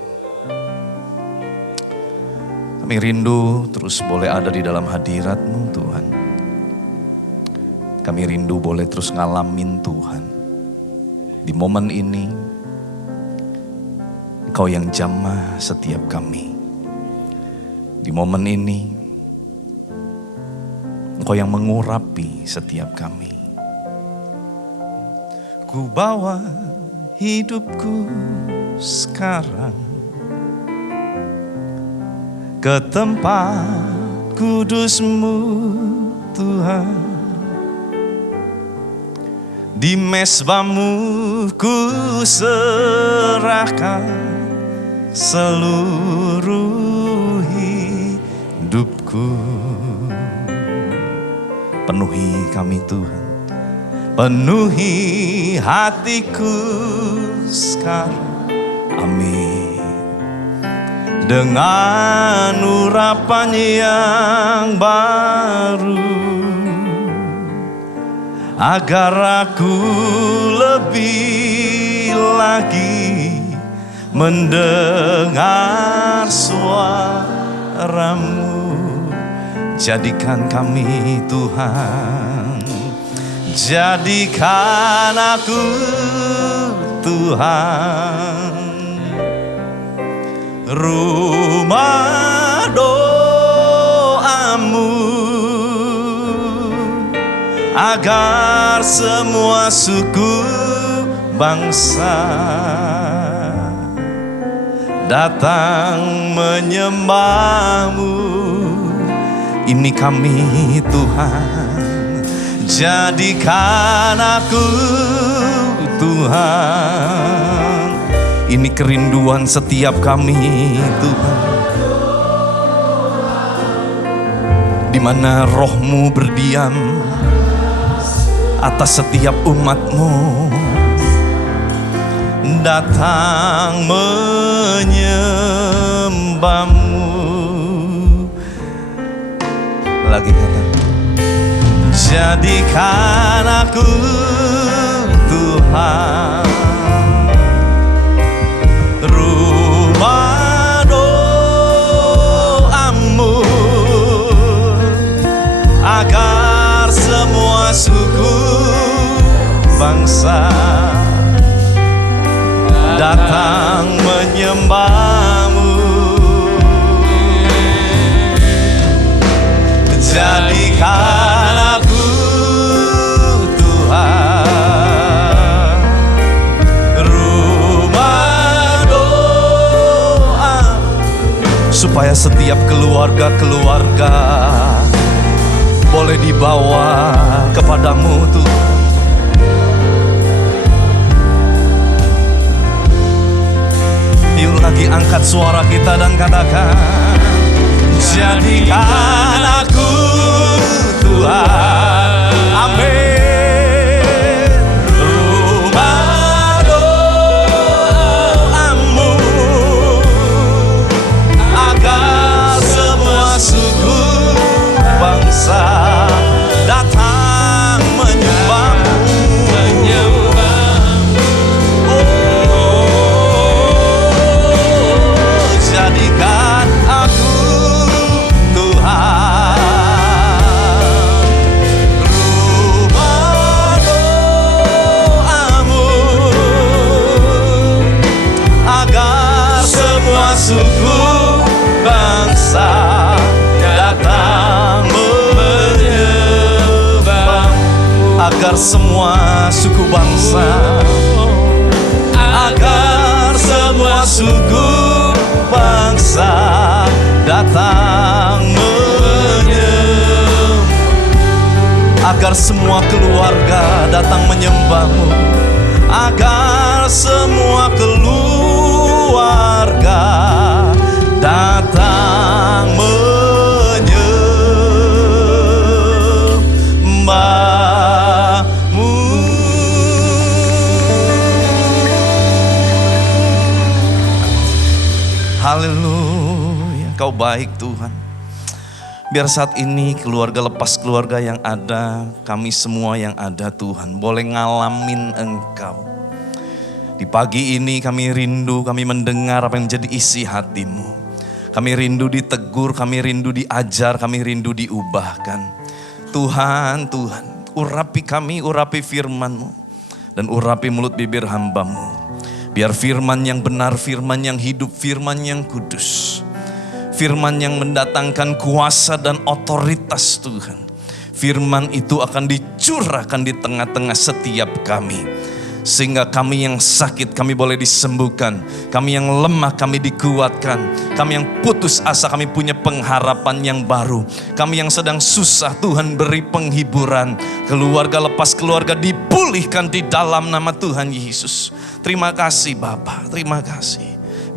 Kami rindu terus boleh ada di dalam hadirat-Mu Tuhan. Kami rindu boleh terus ngalamin Tuhan. Di momen ini, Engkau yang jamah setiap kami. Di momen ini, Engkau yang mengurapi setiap kami. Ku bawa hidupku sekarang ke tempat kudus-Mu Tuhan. Di mezbah-Mu ku serahkan seluruh hidupku. Penuhi kami Tuhan, penuhi hatiku sekarang. Amin. Dengan urapan yang baru, agar aku lebih lagi mendengar suara-Mu. Jadikan kami Tuhan, jadikan aku Tuhan, rumah doa-Mu, agar semua suku bangsa datang menyembah-Mu. Ini kami Tuhan, jadikan aku Tuhan. Ini kerinduan setiap kami Tuhan. Di mana Roh-Mu berdiam atas setiap umat-Mu, datang menyembah-Mu. Lagi kata, jadikan aku Tuhan, rumah doa-Mu, agar semua suku bangsa datang menyembah-Mu. Jadikan aku Tuhan, rumah doa, supaya setiap keluarga-keluarga boleh dibawa kepadamu Tuhan. Yuk lagi angkat suara kita dan katakan, jadikan aku Tuhan. Amin. suku bangsa datang menyembah. Agar semua suku bangsa, agar semua suku bangsa datang menyembah. Agar semua keluarga datang menyembahmu. Agar semua keluarga datang menyembahmu. Haleluya, Kau baik Tuhan. Biar saat ini keluarga lepas keluarga yang ada, kami semua yang ada Tuhan, boleh ngalamin Engkau. Di pagi ini kami rindu, kami mendengar apa yang menjadi isi hati-Mu. Kami rindu ditegur, kami rindu diajar, kami rindu diubahkan. Tuhan, urapi kami, urapi firman-Mu. Dan urapi mulut bibir hamba-Mu. Biar firman yang benar, firman yang hidup, firman yang kudus. Firman yang mendatangkan kuasa dan otoritas Tuhan. Firman itu akan dicurahkan di tengah-tengah setiap kami. Sehingga kami yang sakit kami boleh disembuhkan. Kami yang lemah kami dikuatkan. Kami yang putus asa kami punya pengharapan yang baru. Kami yang sedang susah Tuhan beri penghiburan. Keluarga lepas keluarga dipulihkan di dalam nama Tuhan Yesus. Terima kasih Bapa, terima kasih.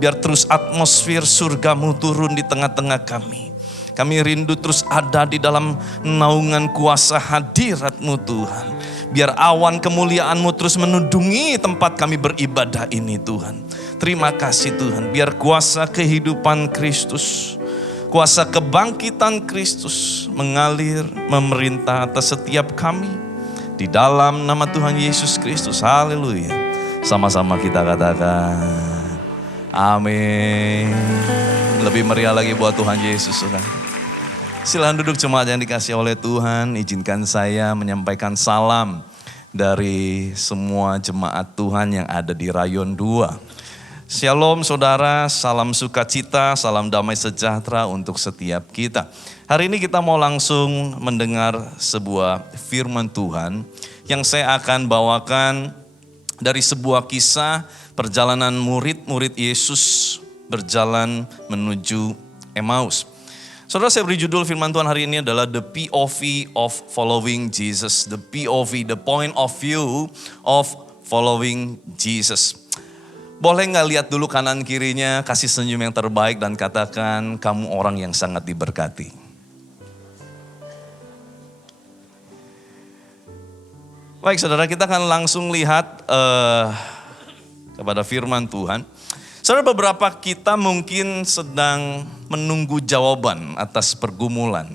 Biar terus atmosfer surga-Mu turun di tengah-tengah kami. Kami rindu terus ada di dalam naungan kuasa hadirat-Mu Tuhan. Biar awan kemuliaan-Mu terus menudungi tempat kami beribadah ini Tuhan. Terima kasih Tuhan. Biar kuasa kehidupan Kristus, kuasa kebangkitan Kristus mengalir, memerintah atas setiap kami. Di dalam nama Tuhan Yesus Kristus. Haleluya. Sama-sama kita katakan. Amin. Lebih meriah lagi buat Tuhan Yesus, saudara. Silakan duduk jemaat yang dikasihi oleh Tuhan. Izinkan saya menyampaikan salam dari semua jemaat Tuhan yang ada di Rayon 2. Shalom saudara, salam sukacita, salam damai sejahtera untuk setiap kita. Hari ini kita mau langsung mendengar sebuah firman Tuhan yang saya akan bawakan dari sebuah kisah perjalanan murid-murid Yesus berjalan menuju Emmaus. Saudara, saya beri judul firman Tuhan hari ini adalah The POV of Following Jesus. The POV, the point of view of following Jesus. Boleh gak lihat dulu kanan kirinya, kasih senyum yang terbaik dan katakan kamu orang yang sangat diberkati. Baik saudara, kita akan langsung lihat kepada firman Tuhan. Saudara, beberapa kita mungkin sedang menunggu jawaban atas pergumulan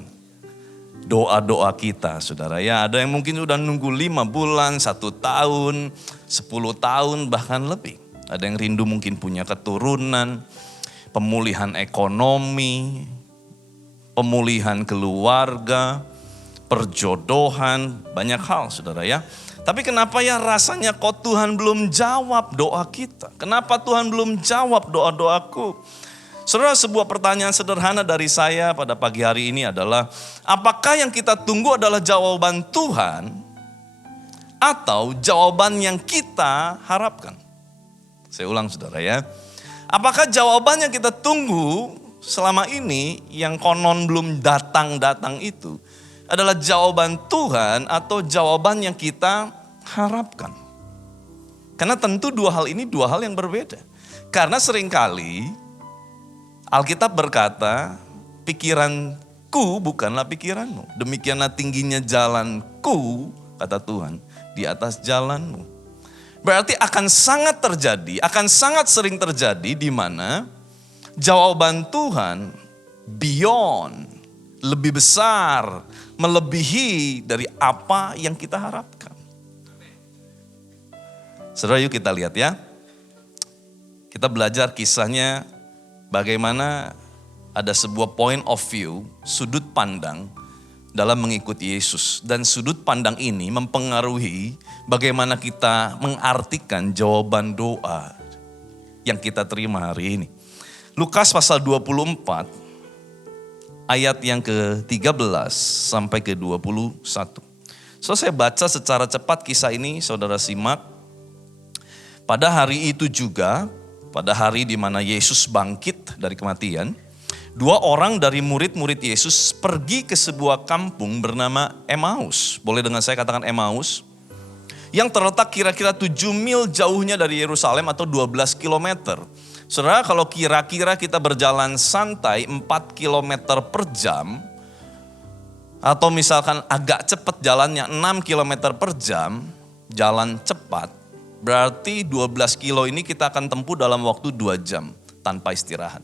doa-doa kita, saudara. Ya, ada yang mungkin sudah nunggu 5 bulan, 1 tahun, 10 tahun, bahkan lebih. Ada yang rindu mungkin punya keturunan, pemulihan ekonomi, pemulihan keluarga, perjodohan, banyak hal, saudara ya. Tapi kenapa ya rasanya kok Tuhan belum jawab doa kita? Kenapa Tuhan belum jawab doa-doaku? Saudara, sebuah pertanyaan sederhana dari saya pada pagi hari ini adalah, apakah yang kita tunggu adalah jawaban Tuhan atau jawaban yang kita harapkan? Saya ulang saudara ya. Apakah jawaban yang kita tunggu selama ini yang konon belum datang-datang itu adalah jawaban Tuhan atau jawaban yang kita harapkan? Karena tentu dua hal ini dua hal yang berbeda. Karena seringkali Alkitab berkata, pikiranku bukanlah pikiranmu. Demikianlah tingginya jalanku, kata Tuhan, di atas jalanmu. Berarti akan sangat terjadi, akan sangat sering terjadi di mana jawaban Tuhan beyond, lebih besar, melebihi dari apa yang kita harapkan. Saudara, yuk kita lihat ya. Kita belajar kisahnya bagaimana ada sebuah point of view, sudut pandang dalam mengikuti Yesus. Dan sudut pandang ini mempengaruhi bagaimana kita mengartikan jawaban doa yang kita terima hari ini. Lukas pasal 24 ayat yang ke-13 sampai ke-21. So saya baca secara cepat kisah ini, saudara simak. Pada hari itu juga, pada hari di mana Yesus bangkit dari kematian, 2 orang dari murid-murid Yesus pergi ke sebuah kampung bernama Emmaus. Boleh dengan saya katakan Emmaus? Yang terletak kira-kira 7 mil jauhnya dari Yerusalem atau 12 kilometer. Saudara, kalau kira-kira kita berjalan santai 4 km per jam, atau misalkan agak cepat jalannya 6 km per jam, jalan cepat, berarti 12 kilo ini kita akan tempuh dalam waktu 2 jam tanpa istirahat.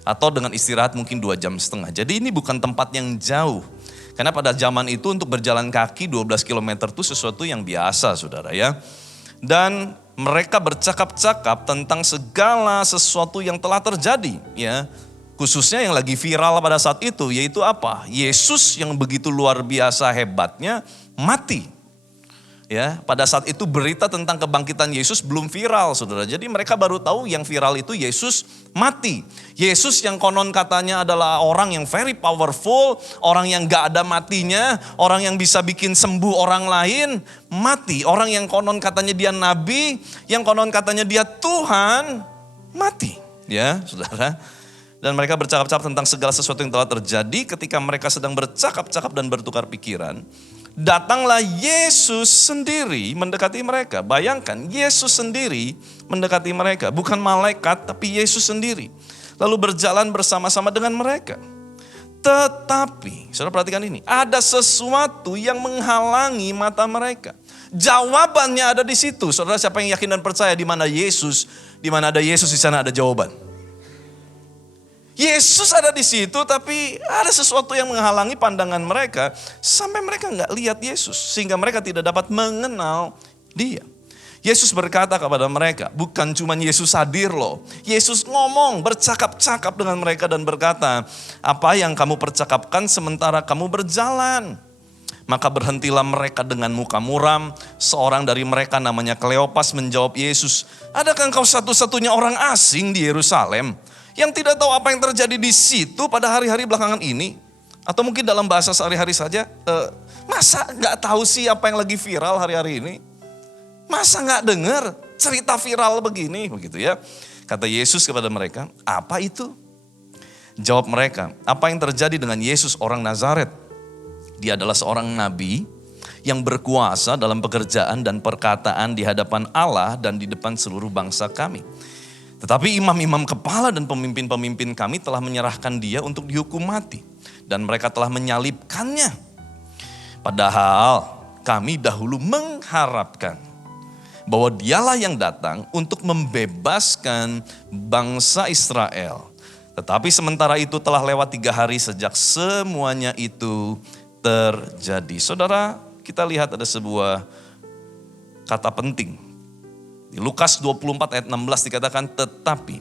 Atau dengan istirahat mungkin 2,5 jam. Jadi ini bukan tempat yang jauh. Karena pada zaman itu untuk berjalan kaki 12 km itu sesuatu yang biasa, saudara ya. Dan mereka bercakap-cakap tentang segala sesuatu yang telah terjadi, ya. Khususnya yang lagi viral pada saat itu, yaitu apa? Yesus yang begitu luar biasa hebatnya mati. Ya, pada saat itu berita tentang kebangkitan Yesus belum viral, saudara. Jadi mereka baru tahu yang viral itu Yesus mati. Yesus yang konon katanya adalah orang yang very powerful, orang yang gak ada matinya, orang yang bisa bikin sembuh orang lain, mati. Orang yang konon katanya dia nabi, yang konon katanya dia Tuhan, mati. Ya, saudara. Dan mereka bercakap-cakap tentang segala sesuatu yang telah terjadi. Ketika mereka sedang bercakap-cakap dan bertukar pikiran, datanglah Yesus sendiri mendekati mereka. Bayangkan, Yesus sendiri mendekati mereka. Bukan malaikat, tapi Yesus sendiri. Lalu berjalan bersama-sama dengan mereka. Tetapi, saudara perhatikan ini, ada sesuatu yang menghalangi mata mereka. Jawabannya ada di situ. Saudara, siapa yang yakin dan percaya di mana Yesus, di mana ada Yesus di sana ada jawaban. Yesus ada di situ, tapi ada sesuatu yang menghalangi pandangan mereka sampai mereka nggak lihat Yesus, sehingga mereka tidak dapat mengenal Dia. Yesus berkata kepada mereka, bukan cuma Yesus hadir loh. Yesus ngomong, bercakap-cakap dengan mereka dan berkata, apa yang kamu percakapkan sementara kamu berjalan? Maka berhentilah mereka dengan muka muram. Seorang dari mereka namanya Kleopas menjawab Yesus, adakah engkau satu-satunya orang asing di Yerusalem yang tidak tahu apa yang terjadi di situ pada hari-hari belakangan ini? Atau mungkin dalam bahasa sehari-hari saja, masa gak tahu sih apa yang lagi viral hari-hari ini? Masa gak dengar cerita viral begini? Begitu ya. Kata Yesus kepada mereka, apa itu? Jawab mereka, apa yang terjadi dengan Yesus orang Nazaret? Dia adalah seorang nabi yang berkuasa dalam pekerjaan dan perkataan di hadapan Allah dan di depan seluruh bangsa kami. Tetapi imam-imam kepala dan pemimpin-pemimpin kami telah menyerahkan dia untuk dihukum mati. Dan mereka telah menyalibkannya. Padahal kami dahulu mengharapkan bahwa dialah yang datang untuk membebaskan bangsa Israel. Tetapi sementara itu telah lewat 3 hari sejak semuanya itu terjadi. Saudara, kita lihat ada sebuah kata penting. Di Lukas 24 ayat 16 dikatakan, tetapi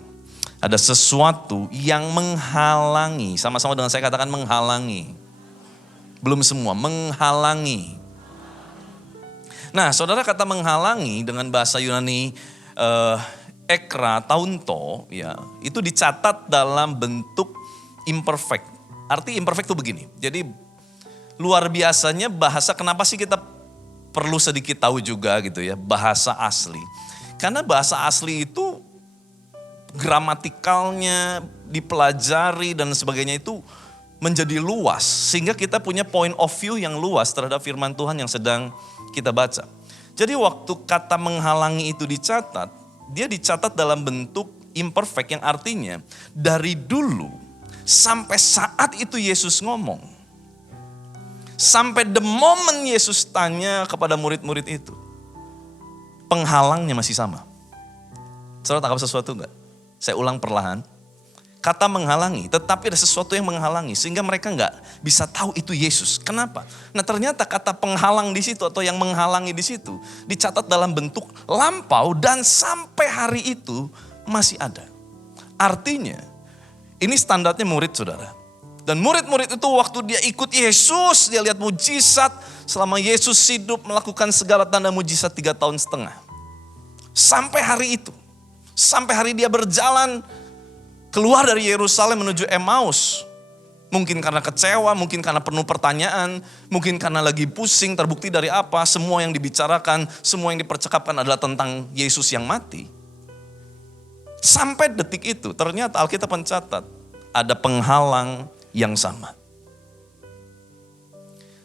ada sesuatu yang menghalangi. Sama-sama dengan saya katakan menghalangi. Belum semua, menghalangi. Nah, saudara, kata menghalangi dengan bahasa Yunani ekra taunto, ya, itu dicatat dalam bentuk imperfect. Arti imperfect itu begini. Jadi luar biasanya bahasa, kenapa sih kita perlu sedikit tahu juga gitu ya, bahasa asli. Karena bahasa asli itu gramatikalnya dipelajari dan sebagainya itu menjadi luas. Sehingga kita punya point of view yang luas terhadap firman Tuhan yang sedang kita baca. Jadi waktu kata menghalangi itu dicatat, dia dicatat dalam bentuk imperfect yang artinya dari dulu sampai saat itu Yesus ngomong. Sampai the moment Yesus tanya kepada murid-murid itu, penghalangnya masih sama. Saudara tangkap sesuatu enggak? Saya ulang perlahan. Kata menghalangi, tetapi ada sesuatu yang menghalangi. Sehingga mereka enggak bisa tahu itu Yesus. Kenapa? Nah ternyata kata penghalang di situ atau yang menghalangi di situ dicatat dalam bentuk lampau dan sampai hari itu masih ada. Artinya ini standarnya murid, saudara. Dan murid-murid itu waktu dia ikut Yesus, dia lihat mujizat. Selama Yesus hidup melakukan segala tanda mujizat 3,5 tahun. Sampai hari itu. Sampai hari dia berjalan keluar dari Yerusalem menuju Emmaus. Mungkin karena kecewa, mungkin karena penuh pertanyaan, mungkin karena lagi pusing, terbukti dari apa, semua yang dibicarakan, semua yang dipercakapkan adalah tentang Yesus yang mati. Sampai detik itu, ternyata Alkitab mencatat, ada penghalang yang sama.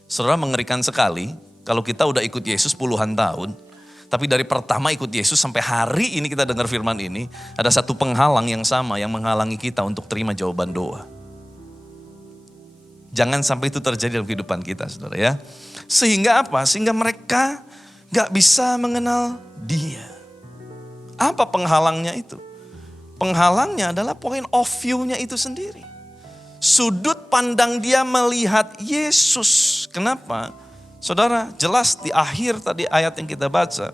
Saudara, mengerikan sekali, kalau kita udah ikut Yesus puluhan tahun, tapi dari pertama ikut Yesus sampai hari ini kita dengar firman ini, ada satu penghalang yang sama yang menghalangi kita untuk terima jawaban doa. Jangan sampai itu terjadi dalam kehidupan kita, saudara ya. Sehingga apa? Sehingga mereka gak bisa mengenal Dia. Apa penghalangnya itu? Penghalangnya adalah point of view-nya itu sendiri. Sudut pandang dia melihat Yesus. Kenapa? Saudara, jelas di akhir tadi ayat yang kita baca,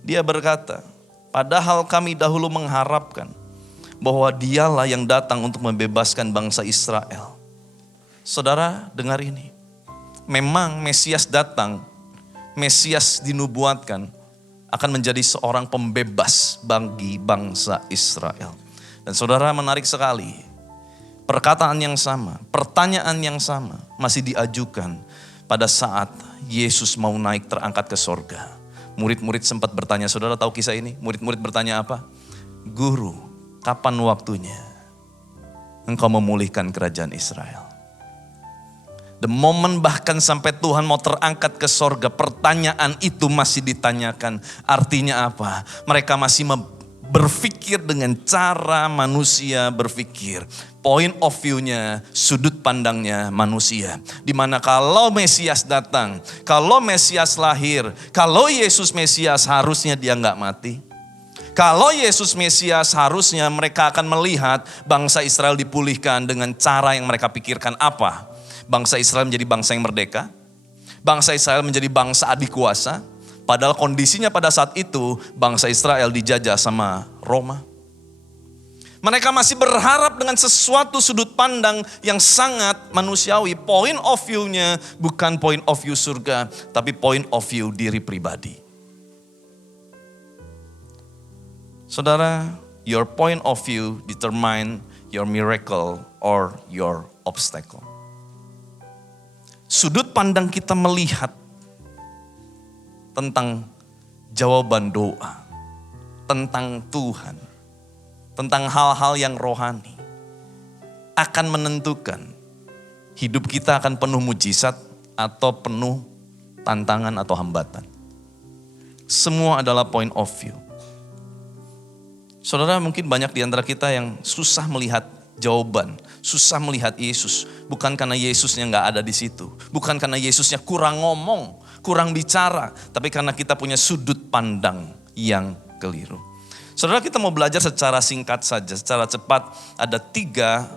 dia berkata, padahal kami dahulu mengharapkan bahwa dialah yang datang untuk membebaskan bangsa Israel. Saudara, dengar ini. Memang Mesias datang, Mesias dinubuatkan akan menjadi seorang pembebas bagi bangsa Israel. Dan saudara, menarik sekali, perkataan yang sama, pertanyaan yang sama masih diajukan pada saat Yesus mau naik terangkat ke sorga. Murid-murid sempat bertanya, saudara tahu kisah ini? Murid-murid bertanya apa? Guru, kapan waktunya engkau memulihkan kerajaan Israel? The moment bahkan sampai Tuhan mau terangkat ke sorga, pertanyaan itu masih ditanyakan. Artinya apa? Mereka masih berpikir dengan cara manusia berpikir. Point of view-nya, sudut pandangnya manusia. Dimana kalau Mesias datang, kalau Mesias lahir, kalau Yesus Mesias harusnya dia gak mati. Kalau Yesus Mesias harusnya mereka akan melihat bangsa Israel dipulihkan dengan cara yang mereka pikirkan apa? Bangsa Israel menjadi bangsa yang merdeka. Bangsa Israel menjadi bangsa adik kuasa. Padahal kondisinya pada saat itu bangsa Israel dijajah sama Roma. Mereka masih berharap dengan sesuatu sudut pandang yang sangat manusiawi. Point of view-nya bukan point of view surga, tapi point of view diri pribadi. Saudara, your point of view determine your miracle or your obstacle. Sudut pandang kita melihat tentang jawaban doa, tentang Tuhan, tentang hal-hal yang rohani, akan menentukan hidup kita akan penuh mujizat atau penuh tantangan atau hambatan. Semua adalah point of view. Saudara, mungkin banyak di antara kita yang susah melihat jawaban, susah melihat Yesus. Bukan karena Yesusnya gak ada di situ. Bukan karena Yesusnya kurang ngomong, kurang bicara. Tapi karena kita punya sudut pandang yang keliru. Saudara, kita mau belajar secara singkat saja, secara cepat. Ada 3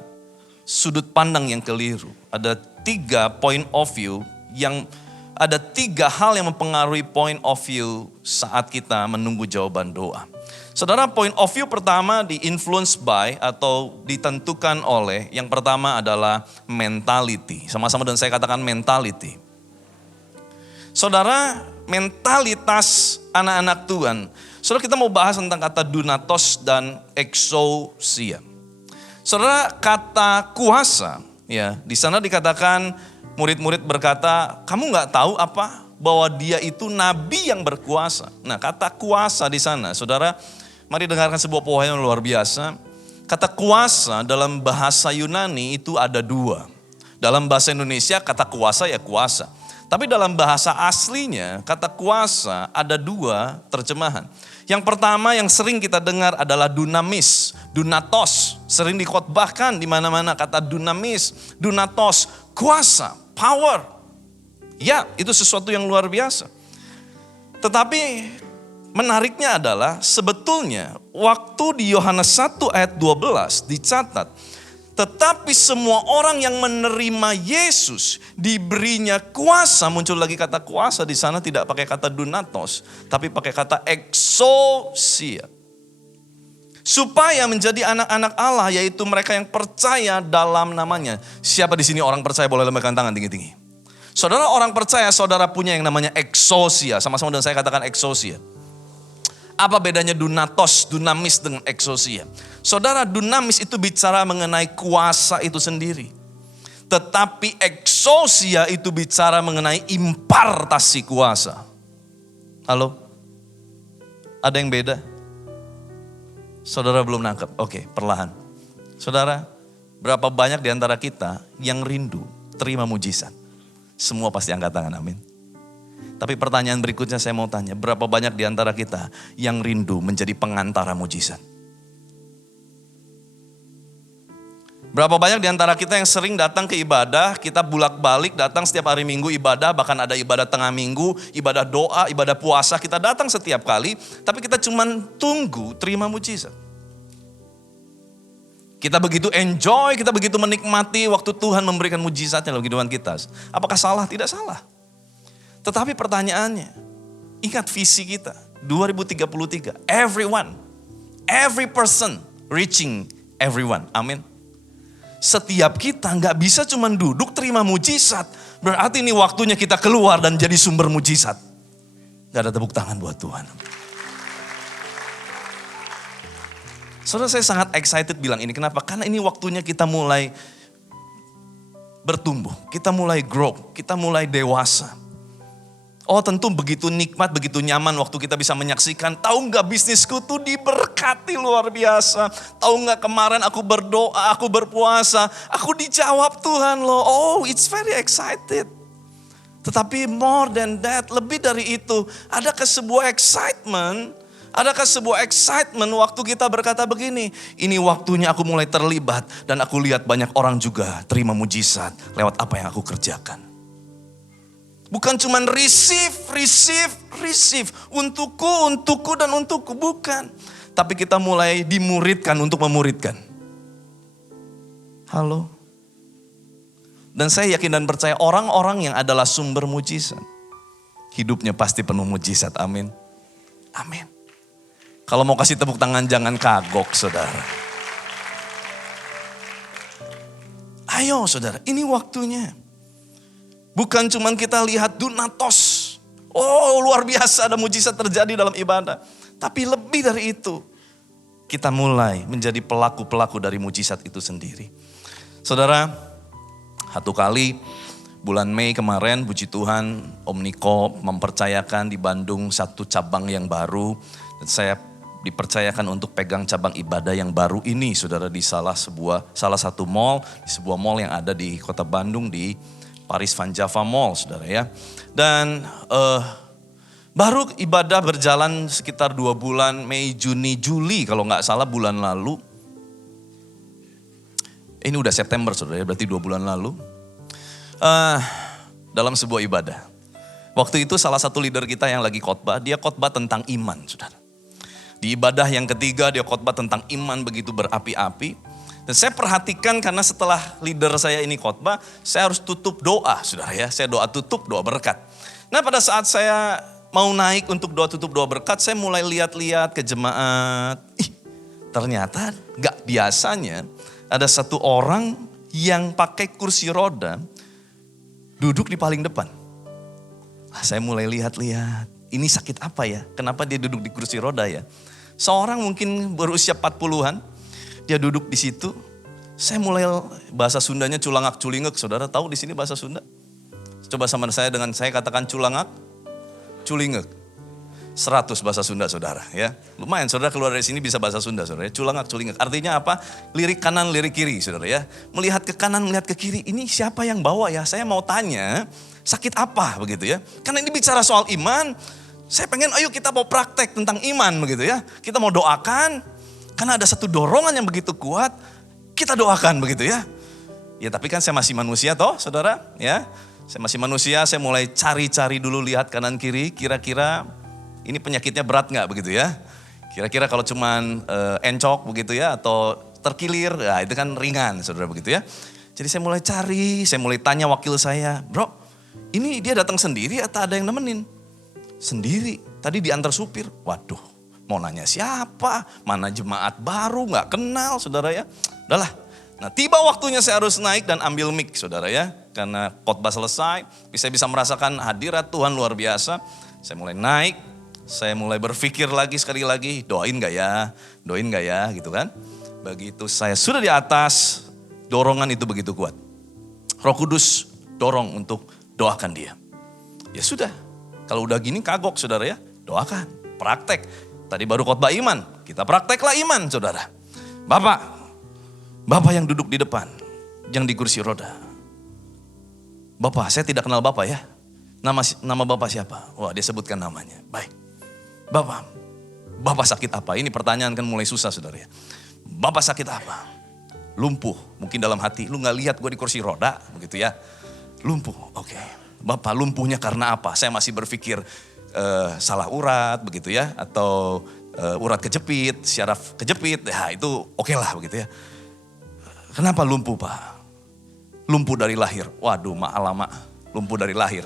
sudut pandang yang keliru. Ada 3 point of view yang ada 3 hal yang mempengaruhi point of view saat kita menunggu jawaban doa. Saudara, point of view pertama di-influence by atau ditentukan oleh, yang pertama adalah mentality. Sama-sama dan saya katakan mentality. Saudara, mentalitas anak-anak Tuhan. Saudara, kita mau bahas tentang kata dunatos dan exousia. Saudara, kata kuasa, ya, di sana dikatakan murid-murid berkata, kamu nggak tahu apa bahwa dia itu nabi yang berkuasa. Nah, kata kuasa di sana, saudara, mari dengarkan sebuah pohon yang luar biasa. Kata kuasa dalam bahasa Yunani itu ada 2. Dalam bahasa Indonesia kata kuasa ya kuasa. Tapi dalam bahasa aslinya kata kuasa ada 2 terjemahan. Yang pertama yang sering kita dengar adalah dunamis, dunatos. Sering dikhotbahkan di mana-mana kata dunamis, dunatos, kuasa, power. Ya, itu sesuatu yang luar biasa. Tetapi menariknya adalah sebetulnya waktu di Yohanes 1 ayat 12 dicatat, tetapi semua orang yang menerima Yesus diberinya kuasa. Muncul lagi kata kuasa di sana, tidak pakai kata dunatos, tapi pakai kata exousia. Supaya menjadi anak-anak Allah, yaitu mereka yang percaya dalam namanya. Siapa di sini orang percaya boleh lambaikan tangan tinggi-tinggi. Saudara orang percaya, saudara punya yang namanya exousia. Sama-sama dan saya katakan exousia. Apa bedanya dunatos, dunamis dengan exousia? Saudara, dunamis itu bicara mengenai kuasa itu sendiri. Tetapi exousia itu bicara mengenai impartasi kuasa. Halo? Ada yang beda? Saudara belum nangkep? Oke, perlahan. Saudara, berapa banyak di antara kita yang rindu terima mujizat? Semua pasti angkat tangan, amin. Tapi pertanyaan berikutnya saya mau tanya, berapa banyak di antara kita yang rindu menjadi pengantara mujizat? Berapa banyak di antara kita yang sering datang ke ibadah, kita bolak-balik datang setiap hari Minggu ibadah, bahkan ada ibadah tengah minggu, ibadah doa, ibadah puasa, kita datang setiap kali, tapi kita cuman tunggu terima mujizat. Kita begitu enjoy, kita begitu menikmati waktu Tuhan memberikan mujizatnya dalam kehidupan kita. Apakah salah? Tidak salah. Tetapi pertanyaannya, ingat visi kita 2033, everyone, every person reaching everyone, amin. Setiap kita nggak bisa cuma duduk terima mujizat, berarti ini waktunya kita keluar dan jadi sumber mujizat. Gak ada tepuk tangan buat Tuhan. Saudara, saya sangat excited bilang ini, kenapa? Karena ini waktunya kita mulai bertumbuh, kita mulai grow, kita mulai dewasa. Oh tentu begitu nikmat, begitu nyaman waktu kita bisa menyaksikan. Tahu gak bisnisku tuh diberkati luar biasa. Tahu gak kemarin aku berdoa, aku berpuasa. Aku dijawab Tuhan loh. Oh it's very excited. Tetapi more than that, lebih dari itu. Adakah sebuah excitement? Adakah sebuah excitement waktu kita berkata begini. Ini waktunya aku mulai terlibat. Dan aku lihat banyak orang juga terima mujizat lewat apa yang aku kerjakan. Bukan cuma receive. Untukku dan untukku. Bukan. Tapi kita mulai dimuridkan untuk memuridkan. Halo. Dan saya yakin dan percaya orang-orang yang adalah sumber mujizat. Hidupnya pasti penuh mujizat. Amin. Amin. Kalau mau kasih tepuk tangan jangan kagok saudara. Ayo saudara, ini waktunya. Bukan cuman kita lihat dunatos. Oh luar biasa ada mujizat terjadi dalam ibadah. Tapi lebih dari itu. Kita mulai menjadi pelaku-pelaku dari mujizat itu sendiri. Saudara, satu kali bulan Mei kemarin puji Tuhan Om Niko mempercayakan di Bandung satu cabang yang baru. Dan saya dipercayakan untuk pegang cabang ibadah yang baru ini saudara di salah satu mall. Di sebuah mall yang ada di kota Bandung di Paris Van Java Mall, saudara ya. Dan baru ibadah berjalan sekitar 2 bulan, Mei, Juni, Juli kalau nggak salah bulan lalu. Ini udah September saudara ya, berarti 2 bulan lalu. Dalam sebuah ibadah. Waktu itu salah satu leader kita yang lagi khotbah, dia khotbah tentang iman saudara. Di ibadah yang ketiga dia khotbah tentang iman begitu berapi-api. Dan saya perhatikan karena setelah leader saya ini khotbah, saya harus tutup doa, saudara ya. Saya doa tutup, doa berkat. Nah pada saat saya mau naik untuk doa tutup, doa berkat, saya mulai lihat-lihat ke jemaat. Ternyata gak biasanya ada satu orang yang pakai kursi roda, duduk di paling depan. Saya mulai lihat-lihat, ini sakit apa ya? Kenapa dia duduk di kursi roda ya? Seorang mungkin berusia 40-an. Dia duduk di situ, saya mulai bahasa Sundanya culangak culingek. Saudara tahu di sini bahasa Sunda? Coba sama saya dengan saya katakan culangak culingek. 100 bahasa Sunda saudara ya. Lumayan saudara keluar dari sini bisa bahasa Sunda saudara ya. Culangak culingek. Artinya apa? Lirik kanan lirik kiri saudara ya. Melihat ke kanan melihat ke kiri. Ini siapa yang bawa ya? Saya mau tanya sakit apa begitu ya. Karena ini bicara soal iman. Saya pengen ayo kita mau praktek tentang iman begitu ya. Kita mau doakan. Karena ada satu dorongan yang begitu kuat, kita doakan begitu ya. Ya tapi kan saya masih manusia toh saudara ya. Saya masih manusia, saya mulai cari-cari dulu lihat kanan kiri, kira-kira ini penyakitnya berat gak begitu ya. Kira-kira kalau cuman encok begitu ya atau terkilir, ya itu kan ringan saudara begitu ya. Jadi saya mulai cari, saya mulai tanya wakil saya, bro ini dia datang sendiri atau ada yang nemenin? Sendiri, tadi diantar supir, waduh. Mau nanya siapa, mana jemaat baru, gak kenal saudara ya. Udahlah, nah tiba waktunya saya harus naik dan ambil mic saudara ya. Karena khotbah selesai, saya bisa merasakan hadirat Tuhan luar biasa. Saya mulai naik, Saya mulai berpikir lagi sekali lagi, doain gak ya gitu kan. Begitu saya sudah di atas, dorongan itu begitu kuat. Roh Kudus dorong untuk doakan dia. Ya sudah, kalau udah gini kagok saudara ya, doakan, praktek. Tadi baru khotbah iman, kita prakteklah iman saudara. Bapak yang duduk di depan, yang di kursi roda. Bapak, saya tidak kenal Bapak ya. Nama Bapak siapa? Wah, dia sebutkan namanya. Baik. Bapak sakit apa? Ini pertanyaan kan mulai susah saudara ya. Bapak sakit apa? Lumpuh. Mungkin dalam hati, lu gak lihat gue di kursi roda begitu ya. Lumpuh, oke. Bapak lumpuhnya karena apa? Saya masih berpikir salah urat begitu ya. Atau urat kejepit, syaraf kejepit. Ya itu oke lah begitu ya. Kenapa lumpuh Pak? Lumpuh dari lahir. Waduh alamak, lumpuh dari lahir.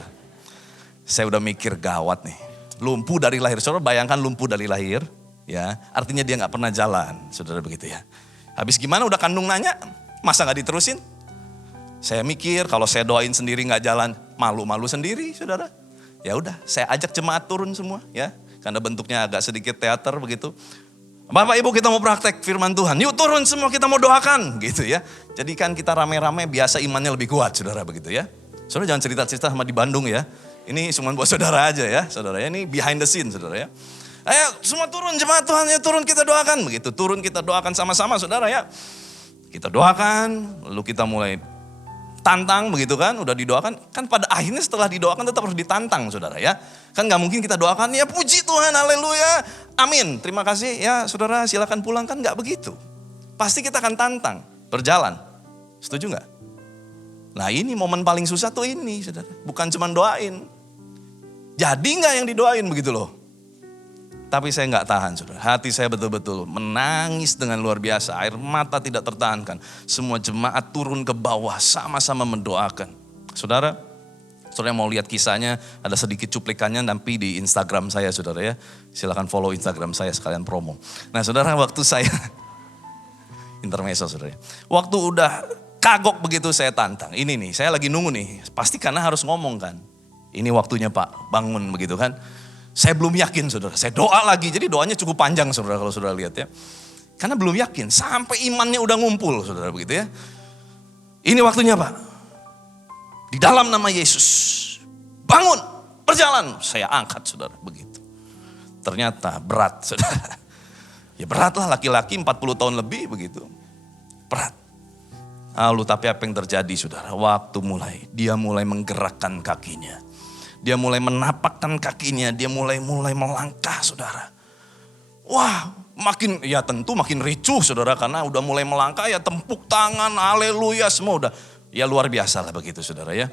Saya udah mikir gawat nih. Lumpuh dari lahir, saudara bayangkan lumpuh dari lahir. Ya, artinya dia gak pernah jalan, saudara begitu ya. Habis gimana udah kandung nanya, masa gak diterusin? Saya mikir kalau saya doain sendiri gak jalan, malu-malu sendiri saudara. Ya udah, saya ajak jemaat turun semua ya. Karena bentuknya agak sedikit teater begitu. Bapak Ibu kita mau praktek firman Tuhan, yuk turun semua kita mau doakan gitu ya. Jadi kan kita rame-rame biasa imannya lebih kuat saudara begitu ya. Saudara jangan cerita-cerita sama di Bandung ya. Ini cuma buat saudara aja ya, saudara ya. Ini behind the scene saudara ya. Ayo semua turun jemaat Tuhan ya, turun kita doakan. Begitu turun kita doakan sama-sama saudara ya. Kita doakan, lalu kita mulai tantang begitu kan, udah didoakan. Kan pada akhirnya setelah didoakan tetap harus ditantang saudara ya. Kan gak mungkin kita doakan, ya puji Tuhan, haleluya, amin. Terima kasih ya saudara silakan pulang, kan gak begitu. Pasti kita akan tantang, berjalan. Setuju gak? Nah ini momen paling susah tuh ini saudara. Bukan cuma doain. Jadi gak yang didoain begitu loh. Tapi saya gak tahan saudara. Hati saya betul-betul menangis dengan luar biasa. Air mata tidak tertahankan. Semua jemaat turun ke bawah sama-sama mendoakan. Saudara mau lihat kisahnya, ada sedikit cuplikannya nanti di Instagram saya saudara ya. Silakan follow Instagram saya sekalian promo. Nah saudara waktu saya, intermezzo saudara. Waktu udah kagok begitu saya tantang. Ini nih, saya lagi nunggu nih. Pasti karena harus ngomong kan. Ini waktunya Pak, bangun begitu kan. Saya belum yakin saudara, saya doa lagi. Jadi doanya cukup panjang saudara kalau saudara lihat ya. Karena belum yakin, sampai imannya udah ngumpul saudara begitu ya. Ini waktunya Pak. Di dalam nama Yesus, bangun, berjalan. Saya angkat saudara begitu. Ternyata berat saudara. Ya berat lah laki-laki 40 tahun lebih begitu. Berat. Lalu tapi apa yang terjadi saudara? Waktu dia mulai menggerakkan kakinya. Dia mulai menapakkan kakinya, dia mulai melangkah saudara. Wah makin, ya tentu makin ricuh saudara karena udah mulai melangkah ya tepuk tangan, haleluya semua udah. Ya luar biasa lah begitu saudara ya.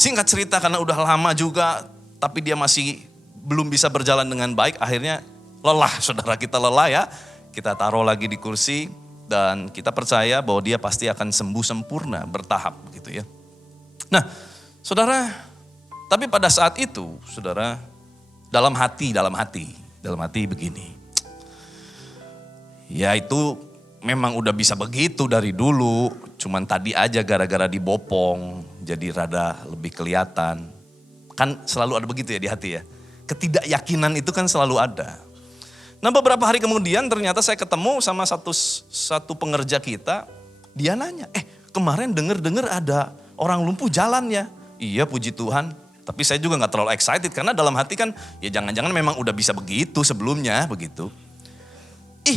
Singkat cerita karena udah lama juga tapi dia masih belum bisa berjalan dengan baik. Akhirnya lelah saudara, kita lelah ya. Kita taruh lagi di kursi dan kita percaya bahwa dia pasti akan sembuh sempurna bertahap begitu ya. Nah saudara, tapi pada saat itu, saudara, dalam hati begini. Ya itu memang udah bisa begitu dari dulu, cuman tadi aja gara-gara dibopong, jadi rada lebih kelihatan. Kan selalu ada begitu ya di hati ya. Ketidakyakinan itu kan selalu ada. Nah beberapa hari kemudian ternyata saya ketemu sama satu pengerja kita, dia nanya, kemarin denger ada orang lumpuh jalan ya. Iya puji Tuhan. Tapi saya juga gak terlalu excited karena dalam hati kan ya jangan-jangan memang udah bisa begitu sebelumnya begitu.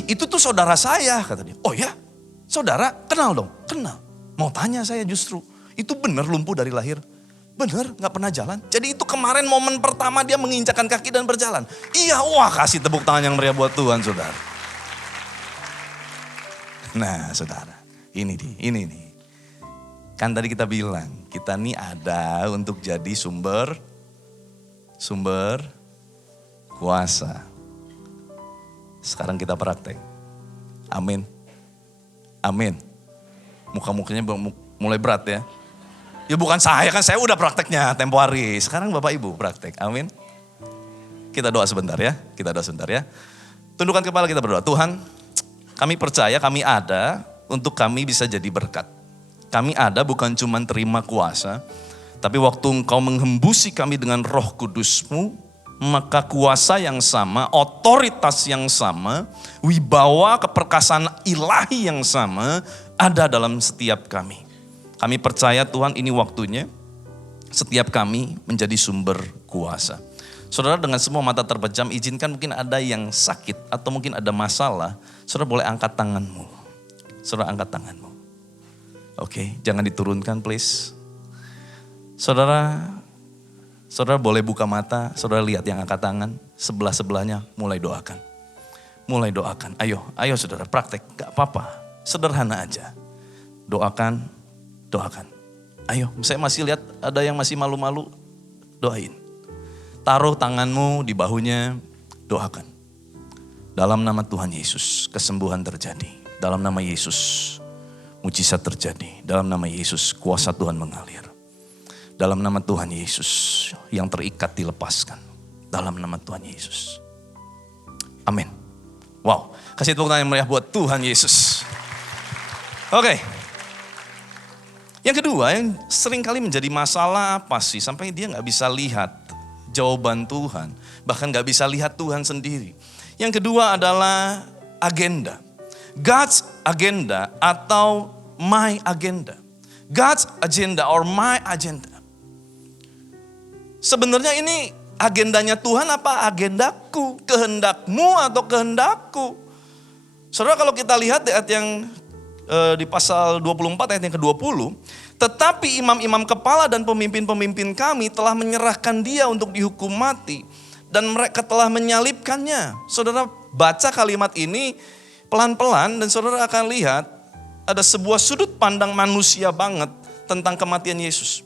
Itu tuh saudara saya kata dia. Oh ya saudara kenal dong? Kenal. Mau tanya saya justru. Itu benar lumpuh dari lahir? Benar gak pernah jalan? Jadi itu kemarin momen pertama dia menginjakkan kaki dan berjalan. Iya wah kasih tepuk tangan yang meriah buat Tuhan saudara. Nah saudara ini nih. Kan tadi kita bilang, kita nih ada untuk jadi sumber kuasa. Sekarang kita praktek. Amin. Muka-mukanya mulai berat ya. Ya bukan saya, kan saya udah prakteknya tempo hari. Sekarang Bapak Ibu praktek, amin. Kita doa sebentar ya, Tundukkan kepala kita berdoa. Tuhan, kami percaya kami ada untuk kami bisa jadi berkat. Kami ada bukan cuma terima kuasa, tapi waktu Engkau menghembusi kami dengan Roh Kudus-Mu, maka kuasa yang sama, otoritas yang sama, wibawa keperkasaan ilahi yang sama ada dalam setiap kami. Kami percaya Tuhan ini waktunya setiap kami menjadi sumber kuasa. Saudara, dengan semua mata terpejam, izinkan mungkin ada yang sakit atau mungkin ada masalah. Saudara boleh angkat tanganmu. Saudara angkat tanganmu. Oke, jangan diturunkan please. Saudara boleh buka mata, saudara lihat yang angkat tangan. Sebelah-sebelahnya mulai doakan. Mulai doakan. Ayo saudara praktek, gak apa-apa. Sederhana aja. Doakan. Ayo, saya masih lihat ada yang masih malu-malu, doain. Taruh tanganmu di bahunya, doakan. Dalam nama Tuhan Yesus, kesembuhan terjadi. Dalam nama Yesus, mujizat terjadi. Dalam nama Yesus, kuasa Tuhan mengalir. Dalam nama Tuhan Yesus, yang terikat dilepaskan. Dalam nama Tuhan Yesus. Amin. Wow, kasih tepuk tangan yang meriah buat Tuhan Yesus. Oke. Yang kedua, yang sering kali menjadi masalah apa sih? Sampai dia gak bisa lihat jawaban Tuhan. Bahkan gak bisa lihat Tuhan sendiri. Yang kedua adalah agenda. God's agenda atau my agenda. God's agenda or my agenda. Sebenarnya ini agendanya Tuhan apa agendaku? Kehendakmu atau kehendakku? Saudara, kalau kita lihat di ayat yang di pasal 24 ayat yang ke-20. Tetapi imam-imam kepala dan pemimpin-pemimpin kami telah menyerahkan dia untuk dihukum mati. Dan mereka telah menyalibkannya. Saudara baca kalimat ini pelan-pelan dan saudara akan lihat ada sebuah sudut pandang manusia banget tentang kematian Yesus.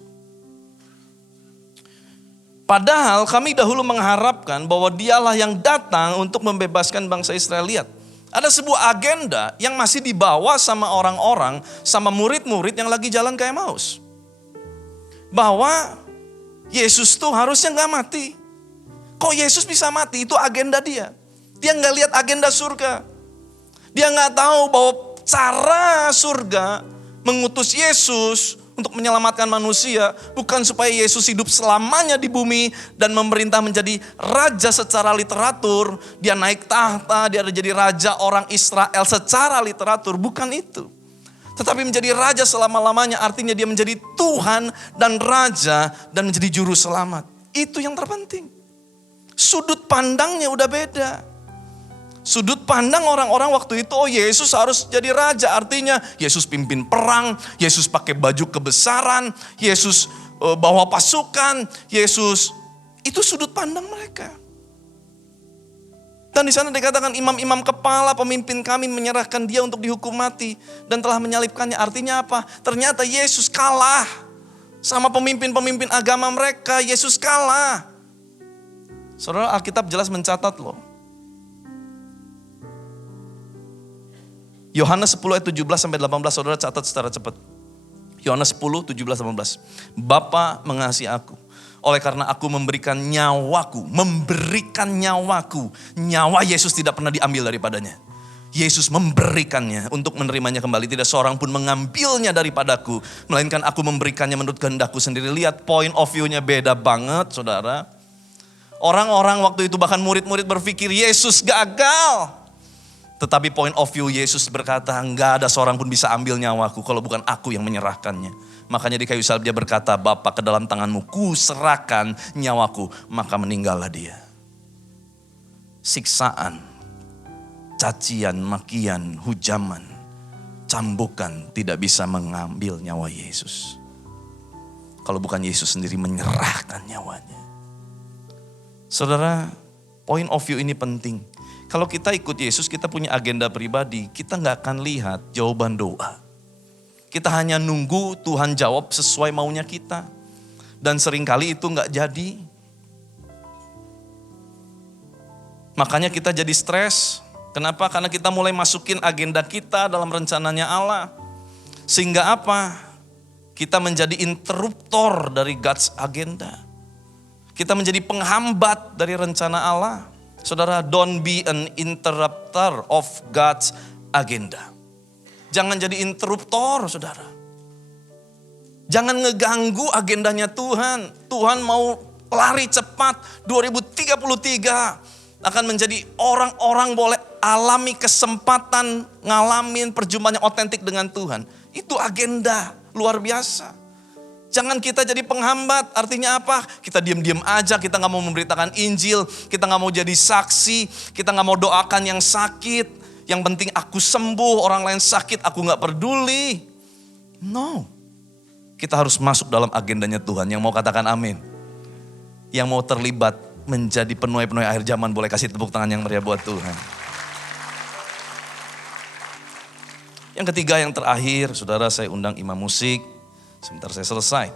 Padahal kami dahulu mengharapkan bahwa dialah yang datang untuk membebaskan bangsa Israel. Lihat, ada sebuah agenda yang masih dibawa sama orang-orang, sama murid-murid yang lagi jalan ke Emmaus. Bahwa Yesus tuh harusnya gak mati. Kok Yesus bisa mati? Itu agenda dia. Dia gak lihat agenda surga. Dia gak tahu bahwa cara surga mengutus Yesus untuk menyelamatkan manusia. Bukan supaya Yesus hidup selamanya di bumi dan memerintah menjadi raja secara literatur. Dia naik tahta, dia jadi raja orang Israel secara literatur. Bukan itu. Tetapi menjadi raja selama-lamanya artinya dia menjadi Tuhan dan raja dan menjadi juru selamat. Itu yang terpenting. Sudut pandangnya udah beda. Sudut pandang orang-orang waktu itu, oh Yesus harus jadi raja. Artinya Yesus pimpin perang, Yesus pakai baju kebesaran, Yesus bawa pasukan, Yesus. Itu sudut pandang mereka. Dan di sana dikatakan imam-imam kepala pemimpin kami menyerahkan dia untuk dihukum mati. Dan telah menyalibkannya. Artinya apa? Ternyata Yesus kalah sama pemimpin-pemimpin agama mereka. Yesus kalah. Saudara, Alkitab jelas mencatat loh. Yohanes 10 ayat 17 sampai 18, saudara catat secara cepat. Yohanes 10, 17, 18. Bapa mengasihi aku, oleh karena aku memberikan nyawaku. Nyawa Yesus tidak pernah diambil daripadanya. Yesus memberikannya untuk menerimanya kembali. Tidak seorang pun mengambilnya daripadaku, melainkan aku memberikannya menurut kehendakku sendiri. Lihat point of view-nya beda banget saudara. Orang-orang waktu itu bahkan murid-murid berpikir Yesus gagal. Tetapi point of view Yesus berkata, enggak ada seorang pun bisa ambil nyawaku kalau bukan aku yang menyerahkannya. Makanya di kayu salib dia berkata, Bapa ke dalam tanganmu ku serahkan nyawaku. Maka meninggallah dia. Siksaan, cacian, makian, hujaman, cambukan tidak bisa mengambil nyawa Yesus. Kalau bukan Yesus sendiri menyerahkan nyawanya. Saudara, point of view ini penting. Kalau kita ikut Yesus, kita punya agenda pribadi, kita gak akan lihat jawaban doa. Kita hanya nunggu Tuhan jawab sesuai maunya kita. Dan seringkali itu gak jadi. Makanya kita jadi stres. Kenapa? Karena kita mulai masukin agenda kita dalam rencananya Allah. Sehingga apa? Kita menjadi interruptor dari God's agenda. Kita menjadi penghambat dari rencana Allah. Saudara, don't be an interrupter of God's agenda. Jangan jadi interruptor, saudara. Jangan ngeganggu agendanya Tuhan. Tuhan mau lari cepat 2033 akan menjadi orang-orang boleh alami kesempatan ngalamin perjumpaan yang otentik dengan Tuhan. Itu agenda luar biasa. Jangan kita jadi penghambat, artinya apa? Kita diam-diam aja, kita gak mau memberitakan Injil, kita gak mau jadi saksi, kita gak mau doakan yang sakit. Yang penting aku sembuh, orang lain sakit, aku gak peduli. No. Kita harus masuk dalam agendanya Tuhan. Yang mau katakan amin. Yang mau terlibat menjadi penuai-penuai akhir zaman, boleh kasih tepuk tangan yang meriah buat Tuhan. Yang ketiga, yang terakhir, saudara, saya undang imam musik. Sebentar saya selesai.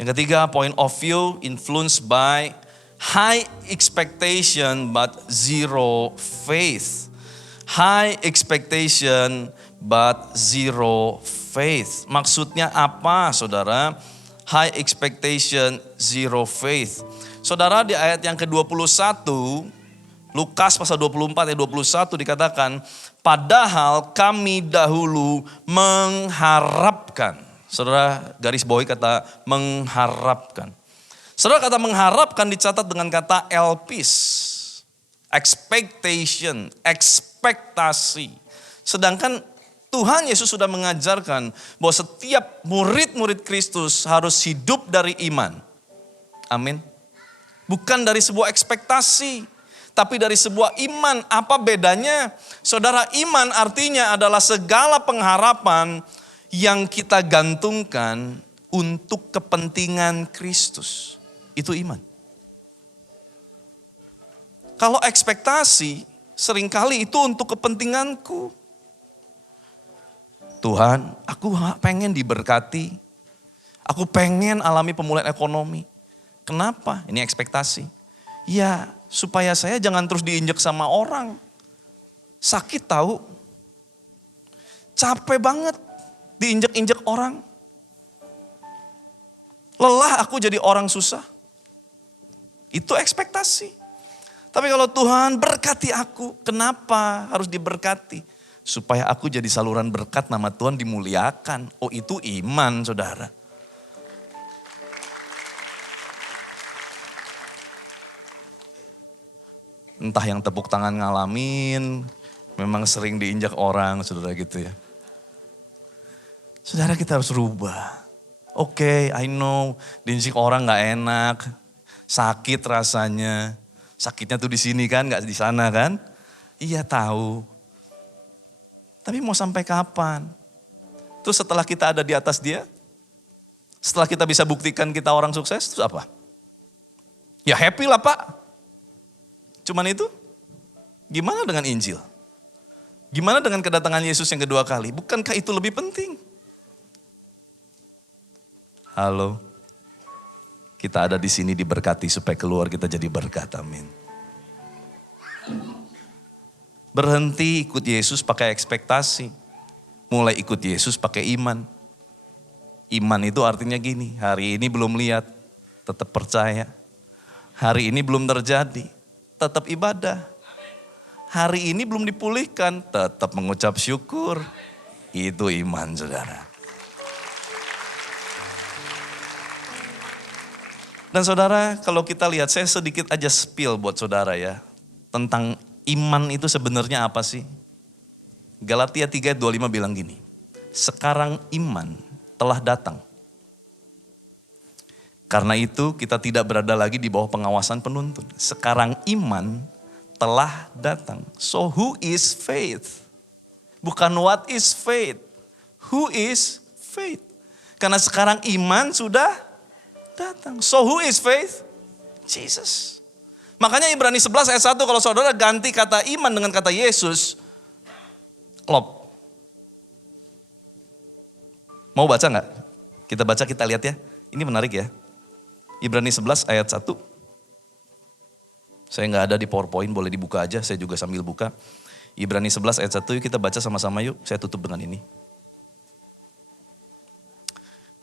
Yang ketiga, point of view influenced by high expectation but zero faith. High expectation but zero faith. Maksudnya apa, saudara? High expectation, zero faith. Saudara, di ayat yang ke-21, Lukas pasal 24 ayat 21 dikatakan, padahal kami dahulu mengharapkan. Saudara garis bawahi kata mengharapkan. Saudara, kata mengharapkan dicatat dengan kata elpis. Expectation, ekspektasi. Sedangkan Tuhan Yesus sudah mengajarkan bahwa setiap murid-murid Kristus harus hidup dari iman. Amin. Bukan dari sebuah ekspektasi, tapi dari sebuah iman. Apa bedanya? Saudara, iman artinya adalah segala pengharapan yang kita gantungkan untuk kepentingan Kristus. Itu iman. Kalau ekspektasi, seringkali itu untuk kepentinganku. Tuhan, aku pengen diberkati. Aku pengen alami pemulihan ekonomi. Kenapa? Ini ekspektasi. Ya, supaya saya jangan terus diinjek sama orang. Sakit tahu. Capek banget diinjek-injek orang. Lelah aku jadi orang susah. Itu ekspektasi. Tapi kalau Tuhan berkati aku, kenapa harus diberkati? Supaya aku jadi saluran berkat, nama Tuhan dimuliakan. Oh, itu iman, saudara. Entah yang tepuk tangan ngalamin, memang sering diinjak orang, saudara, gitu ya. Saudara, kita harus rubah. Oke, I know, diinjak orang gak enak, sakit rasanya. Sakitnya tuh di sini kan, gak di sana kan? Iya tahu. Tapi mau sampai kapan? Terus setelah kita ada di atas dia, setelah kita bisa buktikan kita orang sukses, terus apa? Ya happy lah Pak. Cuman itu? Gimana dengan Injil? Gimana dengan kedatangan Yesus yang kedua kali? Bukankah itu lebih penting? Halo, kita ada di sini diberkati supaya keluar kita jadi berkat, amin. Berhenti ikut Yesus pakai ekspektasi, mulai ikut Yesus pakai iman. Iman itu artinya gini, hari ini belum lihat, tetap percaya. Hari ini belum terjadi, tetap ibadah. Hari ini belum dipulihkan, tetap mengucap syukur. Itu iman, saudara. Dan saudara, kalau kita lihat, saya sedikit aja spill buat saudara ya. Tentang iman itu sebenarnya apa sih? Galatia 3:25 bilang gini. Sekarang iman telah datang. Karena itu kita tidak berada lagi di bawah pengawasan penuntun. Sekarang iman telah datang. So who is faith? Bukan what is faith. Who is faith? Karena sekarang iman sudah datang. So who is faith? Jesus. Makanya Ibrani 11 ayat 1 kalau saudara ganti kata iman dengan kata Yesus, klop. Mau baca nggak? Kita baca, kita lihat ya. Ini menarik ya. Ibrani 11 ayat 1. Saya nggak ada di PowerPoint, boleh dibuka aja. Saya juga sambil buka. Ibrani 11 ayat 1 yuk kita baca sama-sama yuk. Saya tutup dengan ini.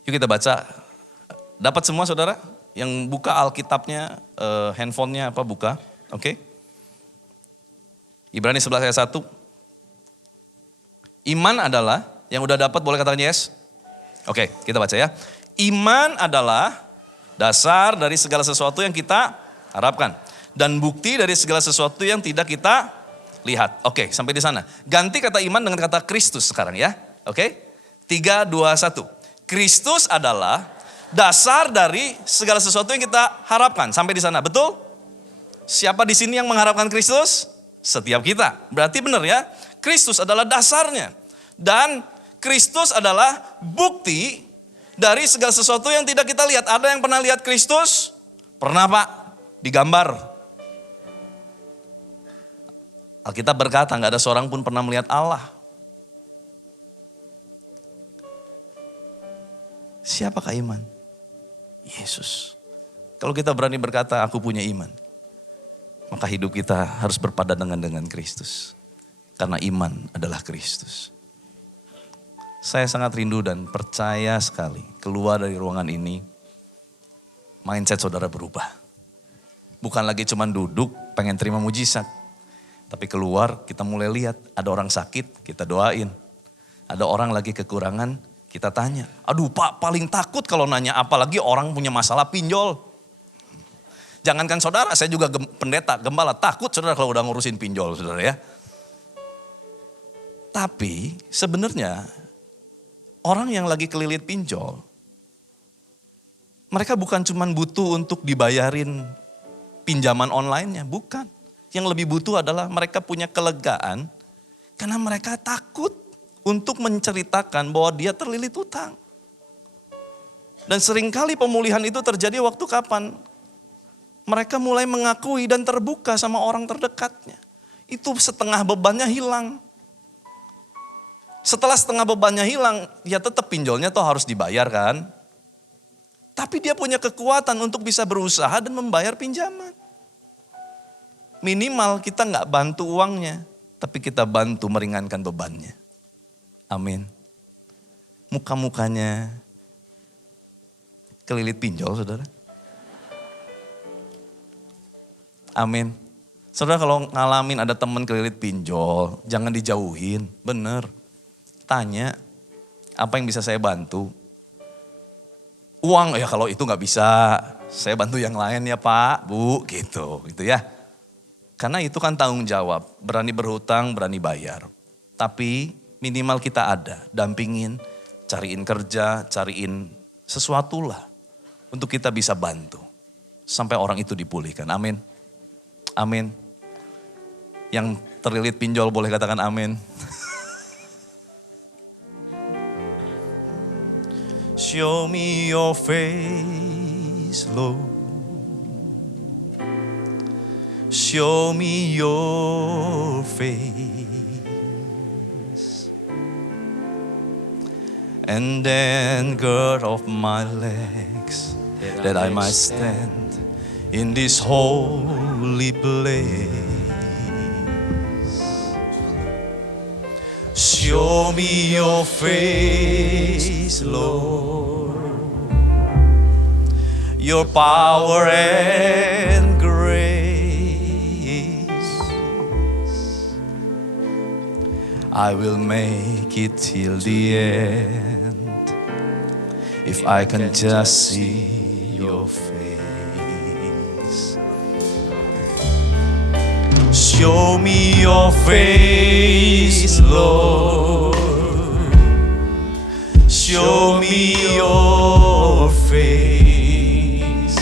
Yuk kita baca. Dapat semua saudara? Yang buka Alkitabnya, handphonenya apa buka. Oke. Ibrani 11 ayat 1. Iman adalah, yang udah dapat boleh katakan yes? Oke, kita baca ya. Iman adalah Dasar dari segala sesuatu yang kita harapkan. Dan bukti dari segala sesuatu yang tidak kita lihat. Oke, sampai di sana. Ganti kata iman dengan kata Kristus sekarang ya. Oke, 3, 2, 1. Kristus adalah dasar dari segala sesuatu yang kita harapkan. Sampai di sana, betul? Siapa di sini yang mengharapkan Kristus? Setiap kita. Berarti benar ya, Kristus adalah dasarnya. Dan Kristus adalah bukti dari segala sesuatu yang tidak kita lihat. Ada yang pernah lihat Kristus? Pernah Pak, digambar. Alkitab berkata gak ada seorang pun pernah melihat Allah. Siapakah iman? Yesus. Kalau kita berani berkata aku punya iman, maka hidup kita harus berpadanan dengan Kristus. Karena iman adalah Kristus. Saya sangat rindu dan percaya sekali keluar dari ruangan ini, mindset saudara berubah. Bukan lagi cuma duduk pengen terima mujizat. Tapi keluar kita mulai lihat ada orang sakit kita doain. Ada orang lagi kekurangan kita tanya. Aduh Pak paling takut kalau nanya apalagi orang punya masalah pinjol. Jangankan saudara, saya juga pendeta, gembala takut saudara kalau udah ngurusin pinjol saudara ya. Tapi sebenarnya orang yang lagi kelilit pinjol, mereka bukan cuma butuh untuk dibayarin pinjaman online-nya, bukan. Yang lebih butuh adalah mereka punya kelegaan karena mereka takut untuk menceritakan bahwa dia terlilit utang. Dan seringkali pemulihan itu terjadi waktu kapan? Mereka mulai mengakui dan terbuka sama orang terdekatnya. Itu setengah bebannya hilang. Setelah setengah bebannya hilang, ya tetap pinjolnya tuh harus dibayar kan. Tapi dia punya kekuatan untuk bisa berusaha dan membayar pinjaman. Minimal kita nggak bantu uangnya, tapi kita bantu meringankan bebannya. Amin. Muka-mukanya kelilit pinjol saudara. Amin. Saudara kalau ngalamin ada teman kelilit pinjol, jangan dijauhin, bener. Tanya, apa yang bisa saya bantu? Uang, ya kalau itu nggak bisa, saya bantu yang lain ya Pak, Bu, gitu ya. Karena itu kan tanggung jawab, berani berhutang, berani bayar. Tapi minimal kita ada, dampingin, cariin kerja, cariin sesuatu lah. Untuk kita bisa bantu. Sampai orang itu dipulihkan, amin. Amin. Yang terlilit pinjol boleh katakan amin. Show me your face, Lord. Show me your face, and then gird off my legs, that I might stand in this holy place. Show me your face, Lord, your power and grace. I will make it till the end if I can just see your face. Show me your face, Lord. Show me your face.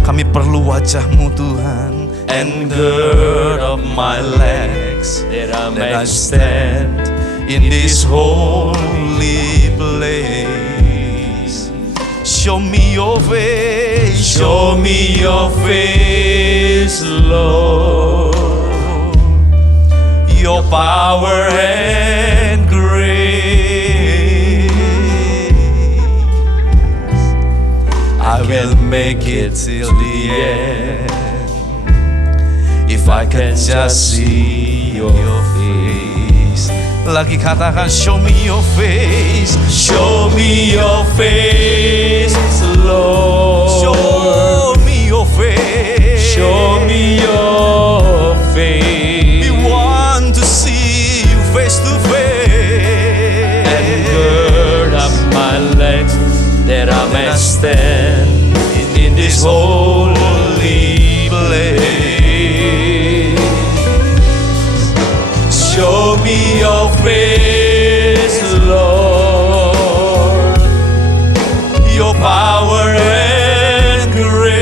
Kami perlu wajah-Mu Tuhan. And gird up my legs, that I may stand in this holy place. Show me your face, show me your face, Lord. Your power and grace. I will make it till the end if I can just see your face. Lagi katakan show me your face. Show me your face, Lord. Show me your face. Show me your face. We want to see you face to face. And gird up my legs that I may stand in holy place. Show me your face, Lord, your power and grace,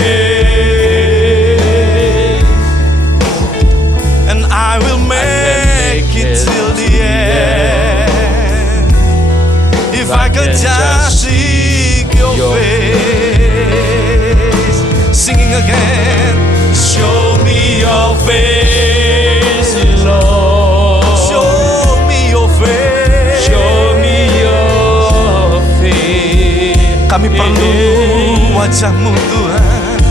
and I will make it till the end. If I could just seek your face, singing again. Show me your face, Lord. Show me your face. Show me your face. Kami perlu wajah-Mu Tuhan.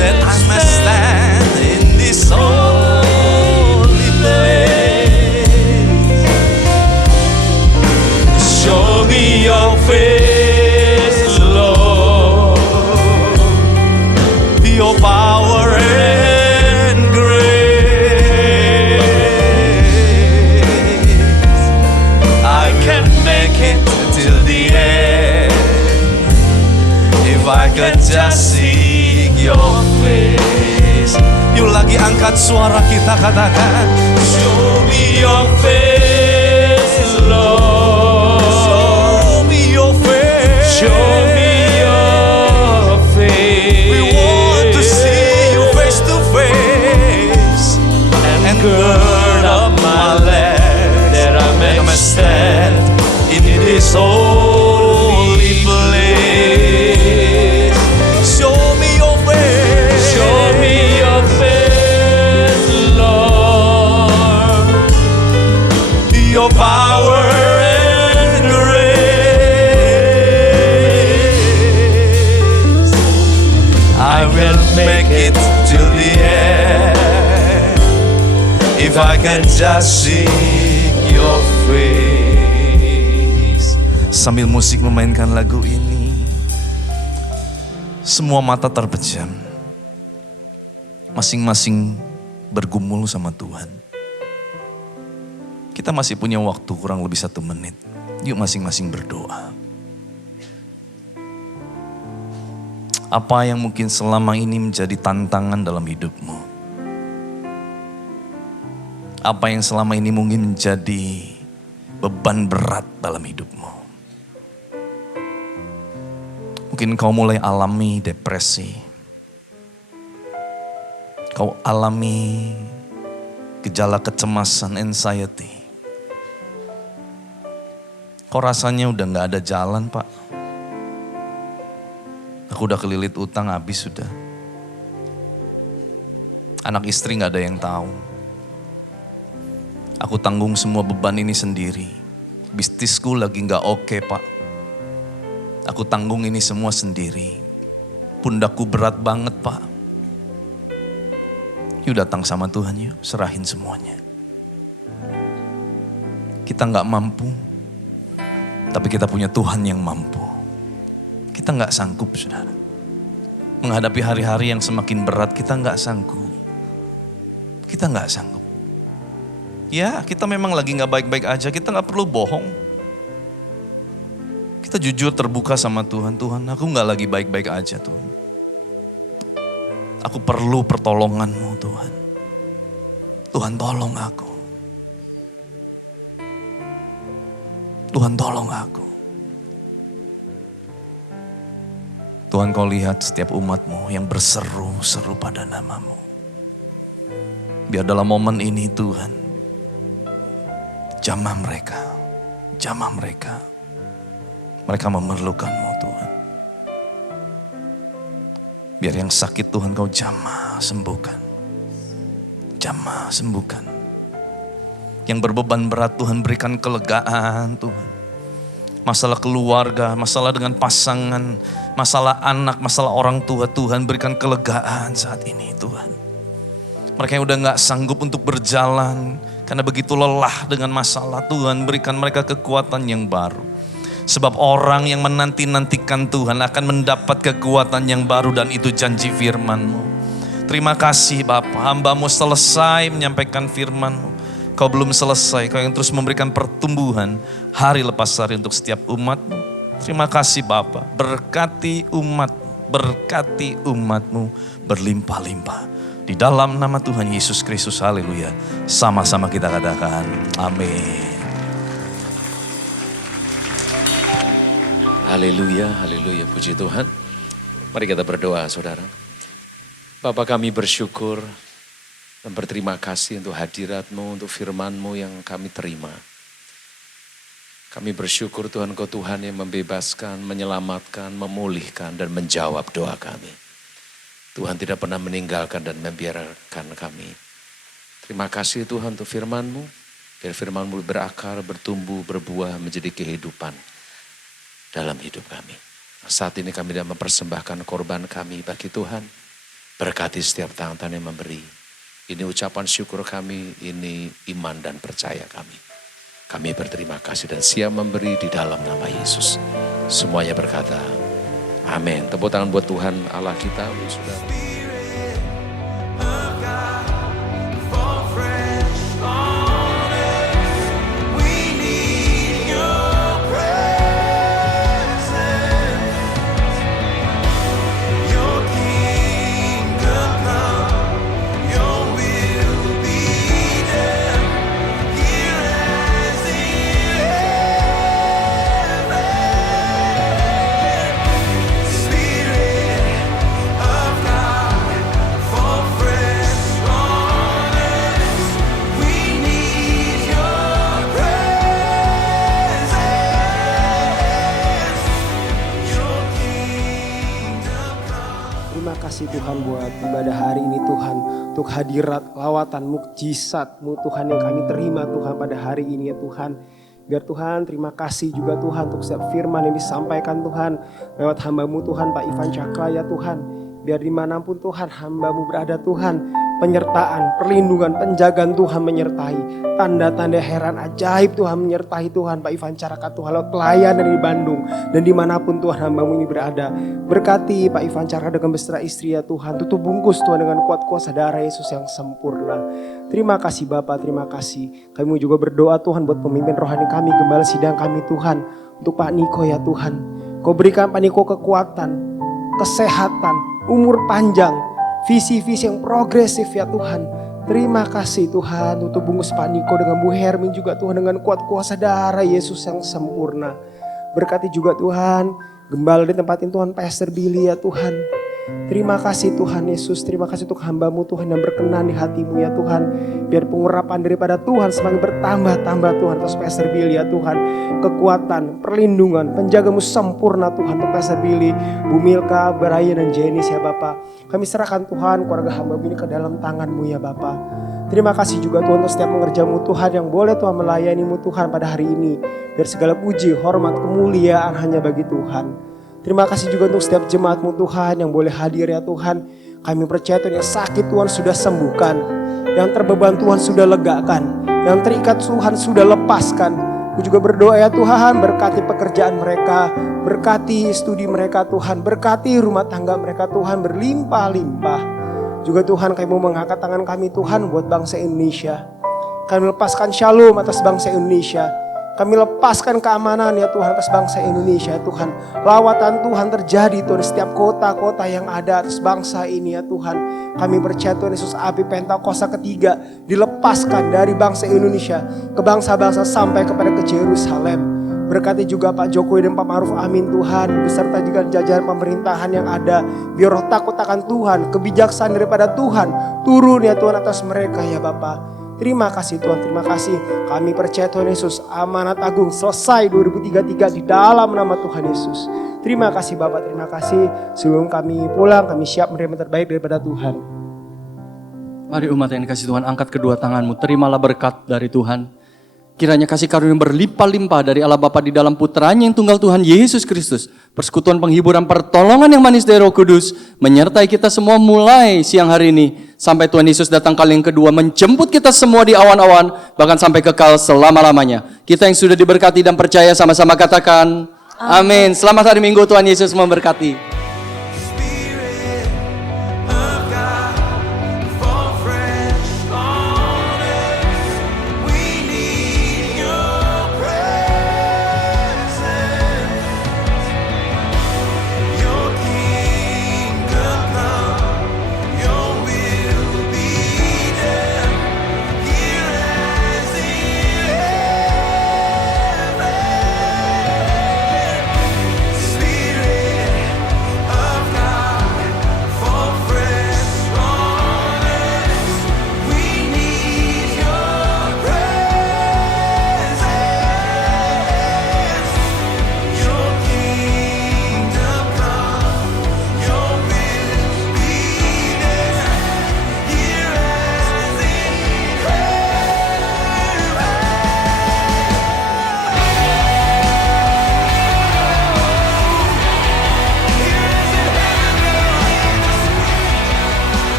That I must stand in this holy place. Show me your face, Lord. Your power and grace. I can make it till the end if I could just seek your face. Yuk lagi angkat suara kita katakan, show me your face, Lord. Show me your face. Show me your face. We want to see you face to face and gird up my legs that I may stand in this holy place. Show me your face. Show me your face, Lord. Your power and grace. I will make it till the end if I can just seek your face. Sambil musik memainkan lagu ini, semua mata terpejam, masing-masing bergumul sama Tuhan. Kita masih punya waktu kurang lebih 1 menit. Yuk masing-masing berdoa. Apa yang mungkin selama ini menjadi tantangan dalam hidupmu? Apa yang selama ini mungkin menjadi beban berat dalam hidupmu? Mungkin kau mulai alami depresi. Kau alami gejala kecemasan, anxiety. Kok rasanya udah gak ada jalan, Pak? Aku udah kelilit utang habis sudah. Anak istri gak ada yang tahu. Aku tanggung semua beban ini sendiri. Bisnisku lagi gak oke, Pak. Aku tanggung ini semua sendiri. Pundakku berat banget, Pak. Yuk datang sama Tuhan yuk, serahin semuanya. Kita gak mampu, tapi kita punya Tuhan yang mampu. Kita gak sanggup, saudara. Menghadapi hari-hari yang semakin berat, kita gak sanggup. Kita gak sanggup. Ya, kita memang lagi gak baik-baik aja, kita gak perlu bohong. Kita jujur terbuka sama Tuhan. Tuhan, aku gak lagi baik-baik aja, Tuhan. Aku perlu pertolongan-Mu, Tuhan. Tuhan tolong aku. Tuhan tolong aku. Tuhan, kau lihat setiap umat-Mu yang berseru-seru pada nama-Mu. Biar dalam momen ini Tuhan, jamah mereka. Mereka memerlukan-Mu Tuhan. Biar yang sakit Tuhan kau jamah sembuhkan. Yang berbeban berat Tuhan berikan kelegaan Tuhan. Masalah keluarga, masalah dengan pasangan, masalah anak, masalah orang tua, Tuhan berikan kelegaan saat ini Tuhan. Mereka yang udah gak sanggup untuk berjalan karena begitu lelah dengan masalah, Tuhan berikan mereka kekuatan yang baru. Sebab orang yang menanti-nantikan Tuhan akan mendapat kekuatan yang baru, dan itu janji firman-Mu. Terima kasih Bapa, hamba-Mu selesai menyampaikan firman-Mu. Kau belum selesai, Kau yang terus memberikan pertumbuhan hari lepas hari untuk setiap umat-Mu. Terima kasih Bapa, berkati umat-Mu berlimpah-limpah. Di dalam nama Tuhan Yesus Kristus, haleluya. Sama-sama kita katakan, amin. Haleluya, haleluya, puji Tuhan. Mari kita berdoa, saudara. Bapa, kami bersyukur dan berterima kasih untuk hadirat-Mu, untuk firman-Mu yang kami terima. Kami bersyukur Tuhan, Kau Tuhan yang membebaskan, menyelamatkan, memulihkan, dan menjawab doa kami. Tuhan tidak pernah meninggalkan dan membiarkan kami. Terima kasih Tuhan untuk firman-Mu. Biar firman-Mu berakar, bertumbuh, berbuah, menjadi kehidupan dalam hidup kami. Saat ini kami sudah mempersembahkan korban kami bagi Tuhan. Berkati setiap tangan yang memberi. Ini ucapan syukur kami, ini iman dan percaya kami. Kami berterima kasih dan siap memberi di dalam nama Yesus. Semuanya berkata, amin. Tepuk tangan buat Tuhan Allah kita, saudara. Terima kasih Tuhan buat ibadah hari ini Tuhan. Untuk hadirat, lawatan, mukjizat-Mu Tuhan yang kami terima Tuhan pada hari ini ya Tuhan. Biar Tuhan terima kasih juga Tuhan untuk setiap firman yang disampaikan Tuhan. Lewat hamba-Mu Tuhan Pak Ivan Cakra ya Tuhan. Biar dimanapun Tuhan hamba-Mu berada Tuhan. Penyertaan, perlindungan, penjagaan Tuhan menyertai. Tanda-tanda heran ajaib Tuhan menyertai Tuhan Pak Ivan Cakra Tuhan. Lewat pelayanan di Bandung. Dan dimanapun Tuhan hamba-Mu ini berada. Berkati Pak Ivan Cakra dengan beserta istri ya Tuhan. Tutup bungkus Tuhan dengan kuat kuasa darah Yesus yang sempurna. Terima kasih Bapa, terima kasih. Kami juga berdoa Tuhan buat pemimpin rohani kami, gembala sidang kami Tuhan. Untuk Pak Niko ya Tuhan. Kau berikan Pak Niko kekuatan, kesehatan, umur panjang, visi-visi yang progresif ya Tuhan. Terima kasih Tuhan untuk bungkus Pak Niko dengan Bu Hermin juga Tuhan dengan kuat kuasa darah Yesus yang sempurna. Berkati juga Tuhan, gembala di tempatin Tuhan Pastor Billy ya Tuhan. Terima kasih Tuhan Yesus, terima kasih untuk hamba-Mu Tuhan yang berkenan di hati-Mu ya Tuhan. Biar pengurapan daripada Tuhan semakin bertambah-tambah Tuhan atas Pastor Billy ya Tuhan. Kekuatan, perlindungan, penjaga-Mu sempurna Tuhan untuk Pastor Billy, Bu Milka, Brian dan Jenis ya Bapak. Kami serahkan Tuhan keluarga hamba-Mu ini ke dalam tangan-Mu ya Bapak. Terima kasih juga Tuhan untuk setiap pengerja-Mu Tuhan yang boleh Tuhan melayani-Mu Tuhan pada hari ini. Biar segala puji, hormat, kemuliaan hanya bagi Tuhan. Terima kasih juga untuk setiap jemaat-Mu Tuhan yang boleh hadir ya Tuhan. Kami percaya Tuhan yang sakit Tuhan sudah sembuhkan. Yang terbeban Tuhan sudah legakan. Yang terikat Tuhan sudah lepaskan. Aku juga berdoa ya Tuhan, berkati pekerjaan mereka. Berkati studi mereka Tuhan. Berkati rumah tangga mereka Tuhan berlimpah-limpah. Juga Tuhan kami mau mengangkat tangan kami Tuhan buat bangsa Indonesia. Kami lepaskan shalom atas bangsa Indonesia. Kami lepaskan keamanan ya Tuhan atas bangsa Indonesia Tuhan. Lawatan Tuhan terjadi Tuhan di setiap kota-kota yang ada atas bangsa ini ya Tuhan. Kami percaya Tuhan Yesus api Pentakosta ketiga dilepaskan dari bangsa Indonesia ke bangsa-bangsa sampai kepada ke Yerusalem. Berkati juga Pak Jokowi dan Pak Maruf Amin Tuhan. Beserta juga jajaran pemerintahan yang ada. Biar roh takut akan Tuhan, kebijaksanaan daripada Tuhan turun ya Tuhan atas mereka ya Bapak. Terima kasih Tuhan, terima kasih. Kami percaya Tuhan Yesus, amanat agung selesai 2033 di dalam nama Tuhan Yesus. Terima kasih Bapak, terima kasih. Sebelum kami pulang, kami siap menerima yang terbaik daripada Tuhan. Mari umat yang dikasih Tuhan, angkat kedua tanganmu, terimalah berkat dari Tuhan. Kiranya kasih karunia berlimpah-limpah dari Allah Bapa di dalam putranya yang tunggal Tuhan Yesus Kristus. Persekutuan penghiburan pertolongan yang manis dari Roh Kudus menyertai kita semua mulai siang hari ini. Sampai Tuhan Yesus datang kali yang kedua menjemput kita semua di awan-awan. Bahkan sampai kekal selama-lamanya. Kita yang sudah diberkati dan percaya sama-sama katakan amin. Selamat hari Minggu, Tuhan Yesus memberkati.